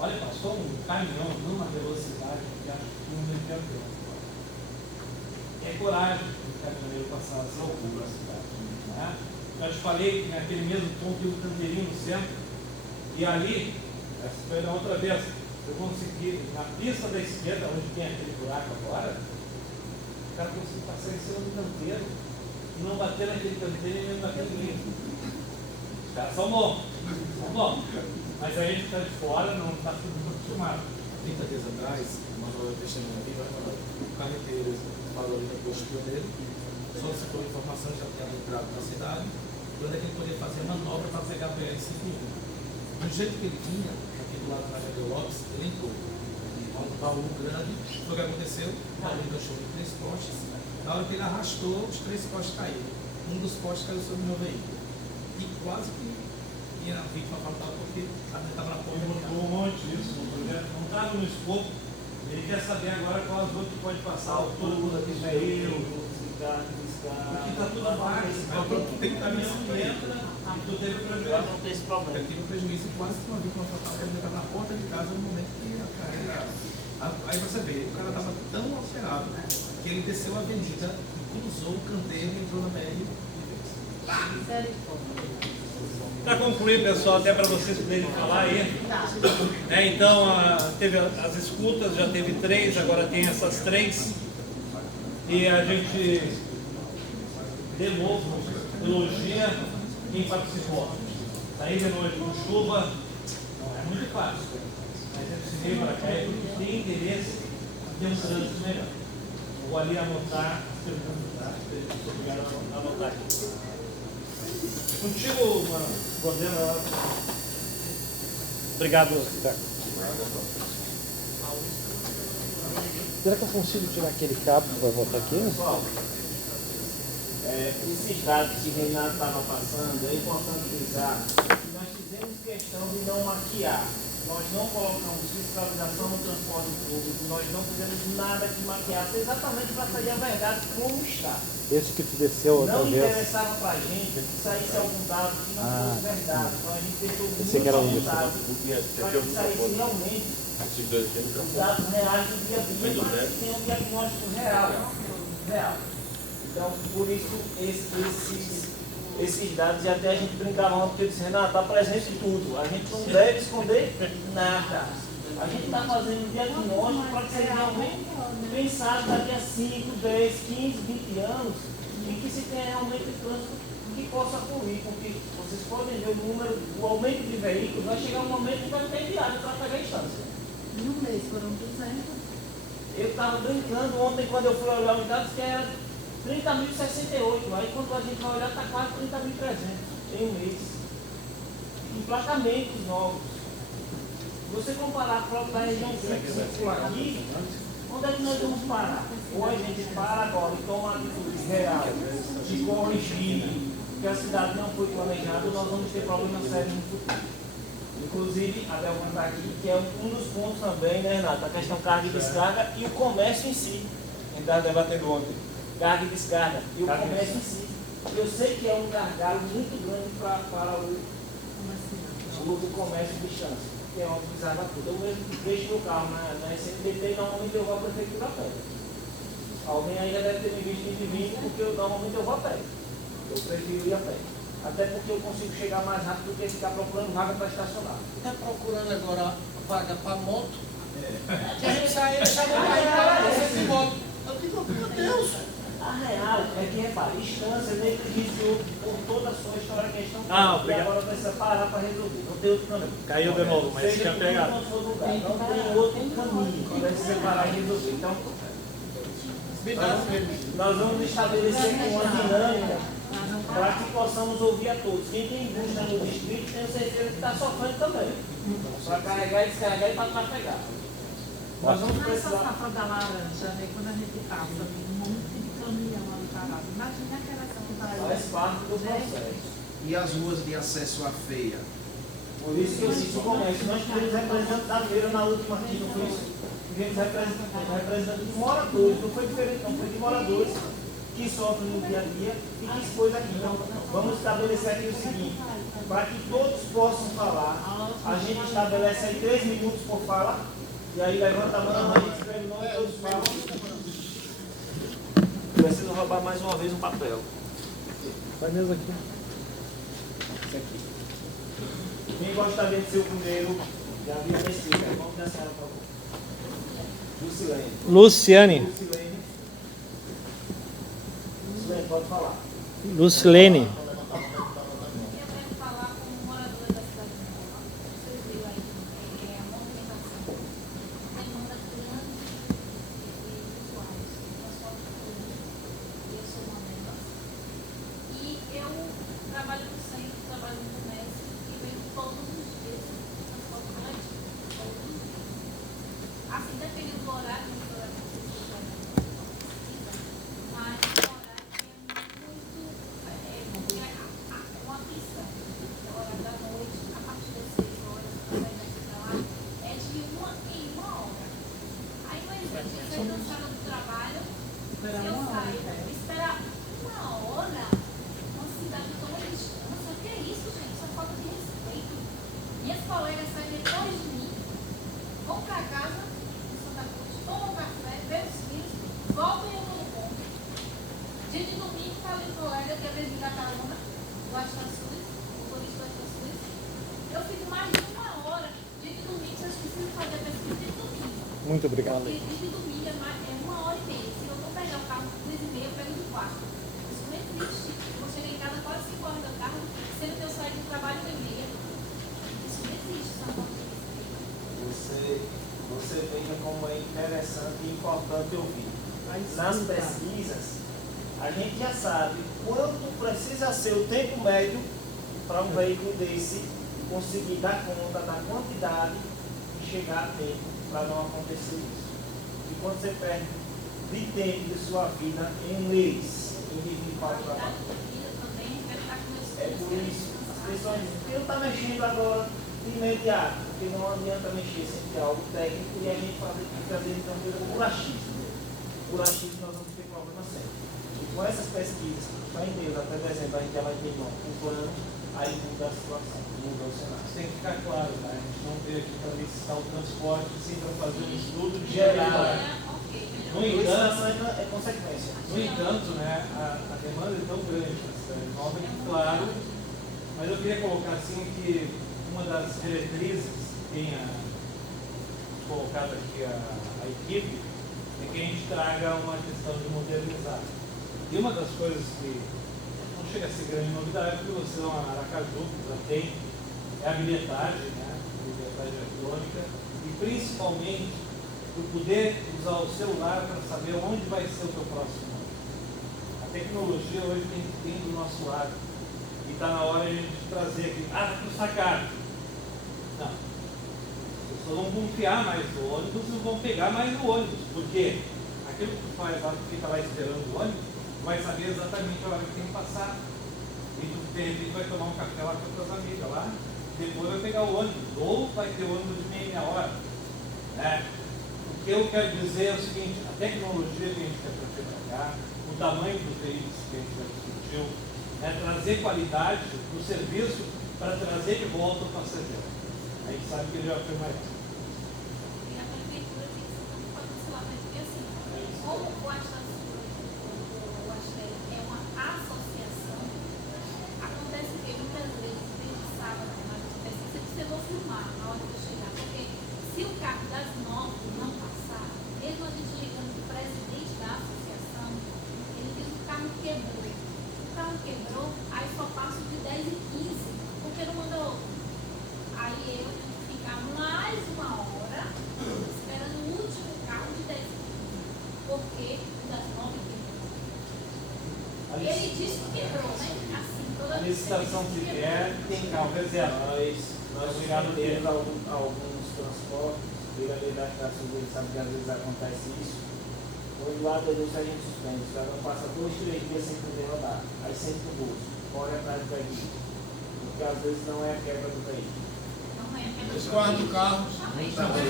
Olha, passou um caminhão numa velocidade que acho que não deve ter. É coragem do caminhoneiro passar essa loucura na cidade. Né? Eu te falei que naquele mesmo ponto tem um canteirinho no centro, e ali, essa foi na outra vez, eu consegui, na pista da esquerda, onde tem aquele buraco agora, o cara conseguiu passar em cima do canteiro e não bater naquele canteiro e nem naquele livro. Os caras são bons, mas a gente está de fora, não está tudo acostumado. 30 dias atrás, uma testemunha aqui, o carreteiro falou ali no posto pioneiro, solicitou informação, já tinha entrado na cidade, quando é que ele poderia fazer a manobra para pegar a BR-101. Do jeito que ele vinha, aqui do lado da Gabriel Lopes, ele entrou. Um baú grande, foi o que aconteceu, o baú enganchou em 3 postes, na hora que ele arrastou, os 3 postes caíram. Um dos postes caiu sobre o meu veículo. E quase que ia a vítima faltar porque estava na ponta. Ele mudou um monte disso no projeto, não estava no escopo. Ele quer saber agora qual as outras que pode passar, a altura que veio, porque está tudo abaixo. Tu tem que estar nesse entra e tu teve prejuízo. Não tem esse problema. Eu tive um prejuízo e quase que uma vítima fatal. Ele estava na porta de casa no momento que a Aí você vê, o cara estava tão alterado que ele desceu a avenida, cruzou o canteiro e entrou na BR. Para concluir, pessoal, até para vocês poderem falar aí, então teve as escutas, já teve 3, agora tem essas 3, e a gente de novo elogia quem participou. Sair de noite com chuva não é muito fácil, mas é possível para cá porque tem interesse em ter um trânsito melhor. Vou ali anotar as perguntas, tá? Obrigado a anotar aqui. Contigo, mano, coordena. Obrigado, Ricardo. Será que eu consigo tirar aquele cabo que vai voltar aqui? Pessoal, esses dados que o Renato estava passando, é importante frisar que nós fizemos questão de não maquiar. Nós não colocamos fiscalização no transporte público, nós não fizemos nada que maquiasse, exatamente para sair a verdade como está. Esse que tu desceu outra Não vez. interessava para a gente que saísse algum dado que não fosse verdade. Então a gente deixou Esse que era um muito dado para que saísse realmente os dados reais do dia a dia, para que tenha um diagnóstico real. Então, por isso, esses dados, e até a gente brincava ontem, porque eu disse, Renato, está presente em tudo. A gente não deve esconder nada. A gente está fazendo um diagnóstico para que seja realmente pensado daqui a 5, 10, 15, 20 anos, e que se tenha realmente trânsito que possa fluir, porque vocês podem ver o aumento de veículos, vai chegar um momento que vai ter viagem para pegar a instância. No mês foram 200. Eu estava brincando ontem, quando eu fui olhar os dados, que era 30.068. Aí quando a gente vai olhar, está quase 30.300 em um mês. Emplacamentos novos. Se você comparar a própria região sul aqui, onde é que nós vamos parar? Ou a gente para agora e toma a atitude real de corrigir que a cidade não foi planejada, nós vamos ter problemas sérios no futuro. Inclusive, a Bel está aqui, que é um dos pontos também, né, Renato? A questão carga e descarga e o comércio em si. A gente estava debatendo ontem. Carga e descarga e o comércio em si. Eu sei que é um gargalo muito grande para o comércio de distância, que é uma pisada toda. Eu mesmo deixo meu carro na SNBT e normalmente eu vou à prefeitura a pé. Alguém aí já deve ter me visto de mim, porque normalmente eu vou a pé. Eu prefiro ir a pé. Até porque eu consigo chegar mais rápido do que ficar procurando vaga para estacionar. Está procurando agora vaga para moto? Que a gente sai de moto. Eu digo, meu Deus! A real é que, repara, instância negligenciou por toda a sua história a questão. Obrigado. E agora precisa parar para resolver. Não tem outro caminho. Caiu de novo, mas tinha pegado. Não tem outro caminho para se separar e resolver. Então, nós vamos estabelecer uma dinâmica para que possamos ouvir a todos. Quem tem indústria no distrito, tenho certeza que está sofrendo também. Para carregar e descarregar e para trafegar. Nós vamos Essa precisar. safra da laranja, né? Quando a gente passa, um monte de caminhão ali parado. Imagina aquela safra. Faz parte do processo. E as ruas de acesso à feira? Por isso que eu disse o comércio. Nós tivemos representantes da feira na última aqui, não foi isso? Tivemos representantes de moradores, não foi diferente, não, foi de moradores que sofrem no dia a dia e que expôs aqui. Então, vamos estabelecer aqui o seguinte, para que todos possam falar, a gente estabelece aí 3 minutos por fala, e aí levanta a mão, a gente escreve o nome, todos falam. Preciso roubar mais uma vez um papel. Vai mesmo aqui. Esse aqui. Quem gostaria de ser o primeiro? Já havia nesse o nome da senhora, por favor. Lucilene. Luciane. Lucilene. Lucilene, pode falar. Lucilene. Eu quero falar como moradora da cidade de Nova. Vocês viram aí a movimentação. Demanda grande de usuários de transporte público. Eu sou uma delas. E eu trabalho no centro, trabalho no comércio e vejo todos os dias transporte coletivo. Todos os dias. Assim, depende do horário, do horário que vocês trabalham, mas o horário é muito. Dia de domingo, falei pro colega que ia vir da carona, do Astra Sul, o motorista do Astra Sul. Eu fico mais de 1 hora. Dia de domingo, vocês precisam fazer a pesquisa de domingo. Muito obrigado. Porque dia de domingo é 1 hora e meia. Se eu não pegar o carro 2h30, eu pego do 4. Isso não existe. Eu vou chegar em casa quase 5 horas do carro, sendo que eu saio do trabalho 1h30. Isso não existe, só não Você veja como é interessante e importante ouvir. Nas pesquisas, a gente já sabe quanto precisa ser o tempo médio para um veículo desse conseguir dar conta da quantidade e chegar a tempo para não acontecer isso. E quando você perde de tempo de sua vida em leis, em dividir para o trabalho. É por isso, as pessoas dizem, porque não está mexendo agora de imediato, porque não adianta mexer sem ter algo técnico e a gente fazer então por achismo. Por achismo nós vamos ter problema sempre. E com essas pesquisas, para em Deus, até dezembro a gente já vai ter um plano, aí muda a situação, muda o cenário. Tem que ficar claro, né? A gente não veio aqui para licitar o transporte, sim para fazer um estudo Geral. geral. No entanto, É consequência. no entanto, né, a demanda é tão grande na cidade nova que, claro, mas eu queria colocar assim que uma das diretrizes que tenha colocado aqui a equipe é que a gente traga uma questão de modernizar. E uma das coisas que não chega a ser grande novidade, porque você lá na Aracaju já tem, é a bilhetagem, né? A bilhetagem eletrônica, e principalmente o poder usar o celular para saber onde vai ser o teu próximo ano. A tecnologia hoje tem do nosso lado. E está na hora de a gente trazer aqui, custa caro. Não. As pessoas vão confiar mais no ônibus e vão pegar mais no ônibus. Porque aquilo que tu faz lá, que fica lá esperando o ônibus, vai saber exatamente a hora que tem que passar. E tu, de repente, vai tomar um café lá com as tuas amigas lá, depois vai pegar o ônibus, ou vai ter ônibus de meia hora. Né? O que eu quero dizer é o seguinte, a tecnologia que a gente quer trazer para cá, o tamanho dos veículos que a gente já discutiu, é trazer qualidade no serviço para trazer de volta o passageiro. A gente sabe que ele já foi mais. E a prefeitura tem que ser muito participar, porque assim, como o Astra é uma associação, acontece que muitas vezes tem um sábado, mas você vou filmar na hora de chegar, porque se o carro das 9 não passar, mesmo a gente ligando para o presidente da associação, ele diz que o carro quebrou. O carro quebrou, aí só passa de 10h15, porque não manda outro. Aí eu tenho que ficar mais 1 hora esperando o último carro de 10h15, porque o das 9 quebrou. Ele disse que quebrou, né? Assim, toda A licitação que vier tem carro reserva. Nós já temos alguns transportes, pela lei da estação, ele sabe que às vezes acontece isso. Quando lá da luz a gente suspende, o cidadão passa 2, 3 dias sem poder rodar, aí sente no bolso, corre atrás do veículo, porque às vezes não é a quebra do veículo. Não é aquela Eles guardam o carro. A desculpa que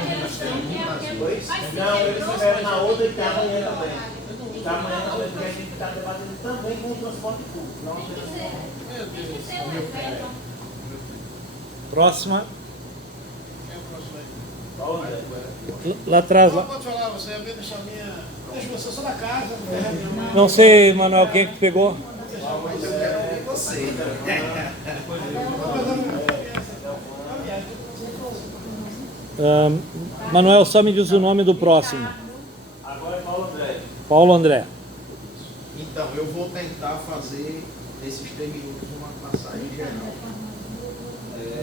eles têm é Dois? mas se Não, eles quebrou, tiveram na outra e tem então, amanhã também. tem que Da manhã dar também, outra. porque a gente está debatendo também com o transporte público. Não Tem que apenas ser, Meu tem que Deus. ser uma reserva. Próxima. Quem é o próximo aí? Paulo André. Lá atrás. Não pode falar, você ia ver deixar minha. Deixa você só da casa, né? Não sei, Manuel, quem é que pegou? Mas eu quero ouvir você. Manuel, só me diz o nome do próximo. Agora é Paulo André. Paulo André. Então, eu vou tentar fazer nesses 3 minutos uma passagem geral.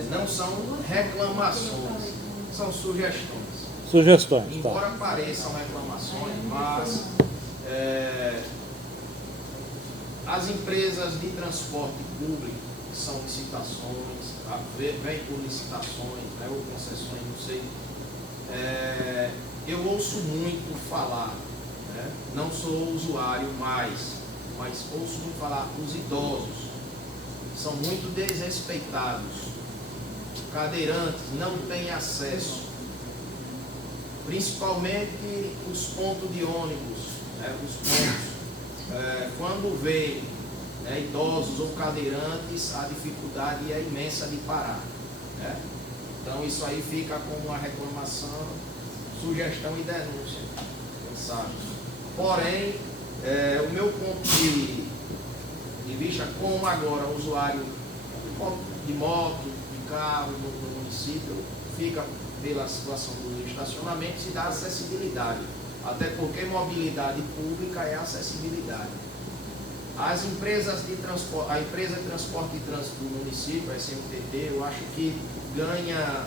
Não são reclamações, são sugestões. Sugestões, tá. Embora pareçam reclamações, mas as empresas de transporte público, que são licitações, vem por licitações, né, ou concessões, não sei, eu ouço muito falar, né, não sou usuário mais, mas ouço muito falar, os idosos são muito desrespeitados, cadeirantes não têm acesso, principalmente os pontos de ônibus, né, os pontos, quando vê, né, idosos ou cadeirantes, a dificuldade é imensa de parar, né? Então isso aí fica como uma reclamação, sugestão e denúncia, quem sabe. Porém, o meu ponto de vista, como agora o usuário de moto, de carro no município, fica pela situação do estacionamento, se dá acessibilidade. Até porque mobilidade pública é acessibilidade. As empresas de transporte, a empresa de transporte e trânsito do município, a SMTT, eu acho que ganha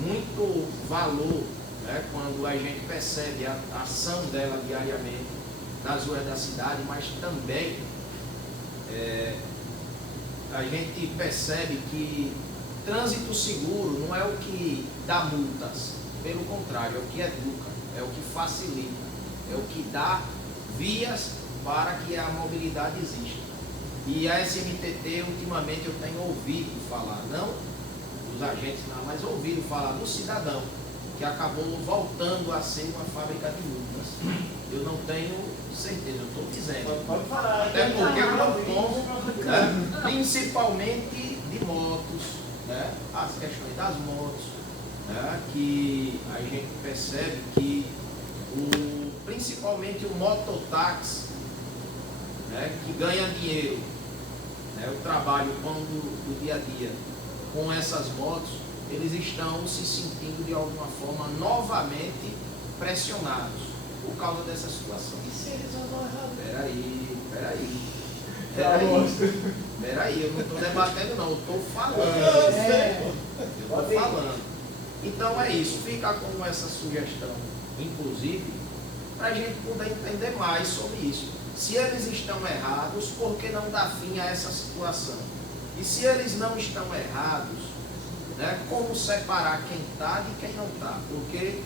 muito valor, né, quando a gente percebe a ação dela diariamente nas ruas da cidade, mas também a gente percebe que trânsito seguro não é o que dá multas, pelo contrário, é o que educa, é o que facilita, é o que dá vias para que a mobilidade exista. E a SMTT, ultimamente, eu tenho ouvido falar, não dos agentes, não, mas ouvido falar do cidadão, que acabou voltando a ser uma fábrica de multas. Eu não tenho certeza, eu estou dizendo. Pode falar. Até porque eu como, né, principalmente de motos, né, as questões das motos, né, que a gente percebe que principalmente o mototáxi, né, que ganha dinheiro, né, o trabalho do dia a dia com essas motos, eles estão se sentindo de alguma forma novamente pressionados por causa dessa situação. E se eles andam errado? Peraí, eu não estou debatendo não, eu estou falando. Eu estou falando. Então é isso, fica como essa sugestão, inclusive, para a gente poder entender mais sobre isso. Se eles estão errados, por que não dar fim a essa situação? E se eles não estão errados, né, como separar quem está de quem não está? Porque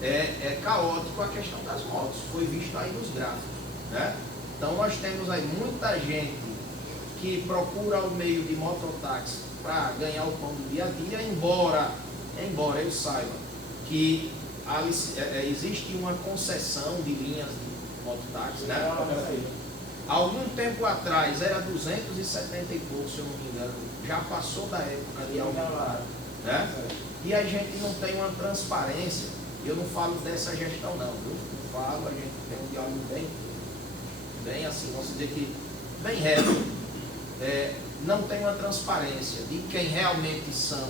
é caótico a questão das motos, foi visto aí nos gráficos, né? Então nós temos aí muita gente que procura o meio de mototáxi para ganhar o pão do dia a dia, embora eu saiba que existe uma concessão de linhas de mototáxi, né? Algum tempo atrás era 270 e pouco, se eu não me engano, já passou da época de aumentar, né? E a gente não tem uma transparência. Eu não falo dessa gestão não, viu? Eu falo, a gente tem um diálogo bem assim, vamos dizer que bem reto. Não tem uma transparência de quem realmente são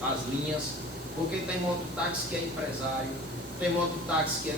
as linhas, porque tem mototáxi que é empresário, tem mototáxi que é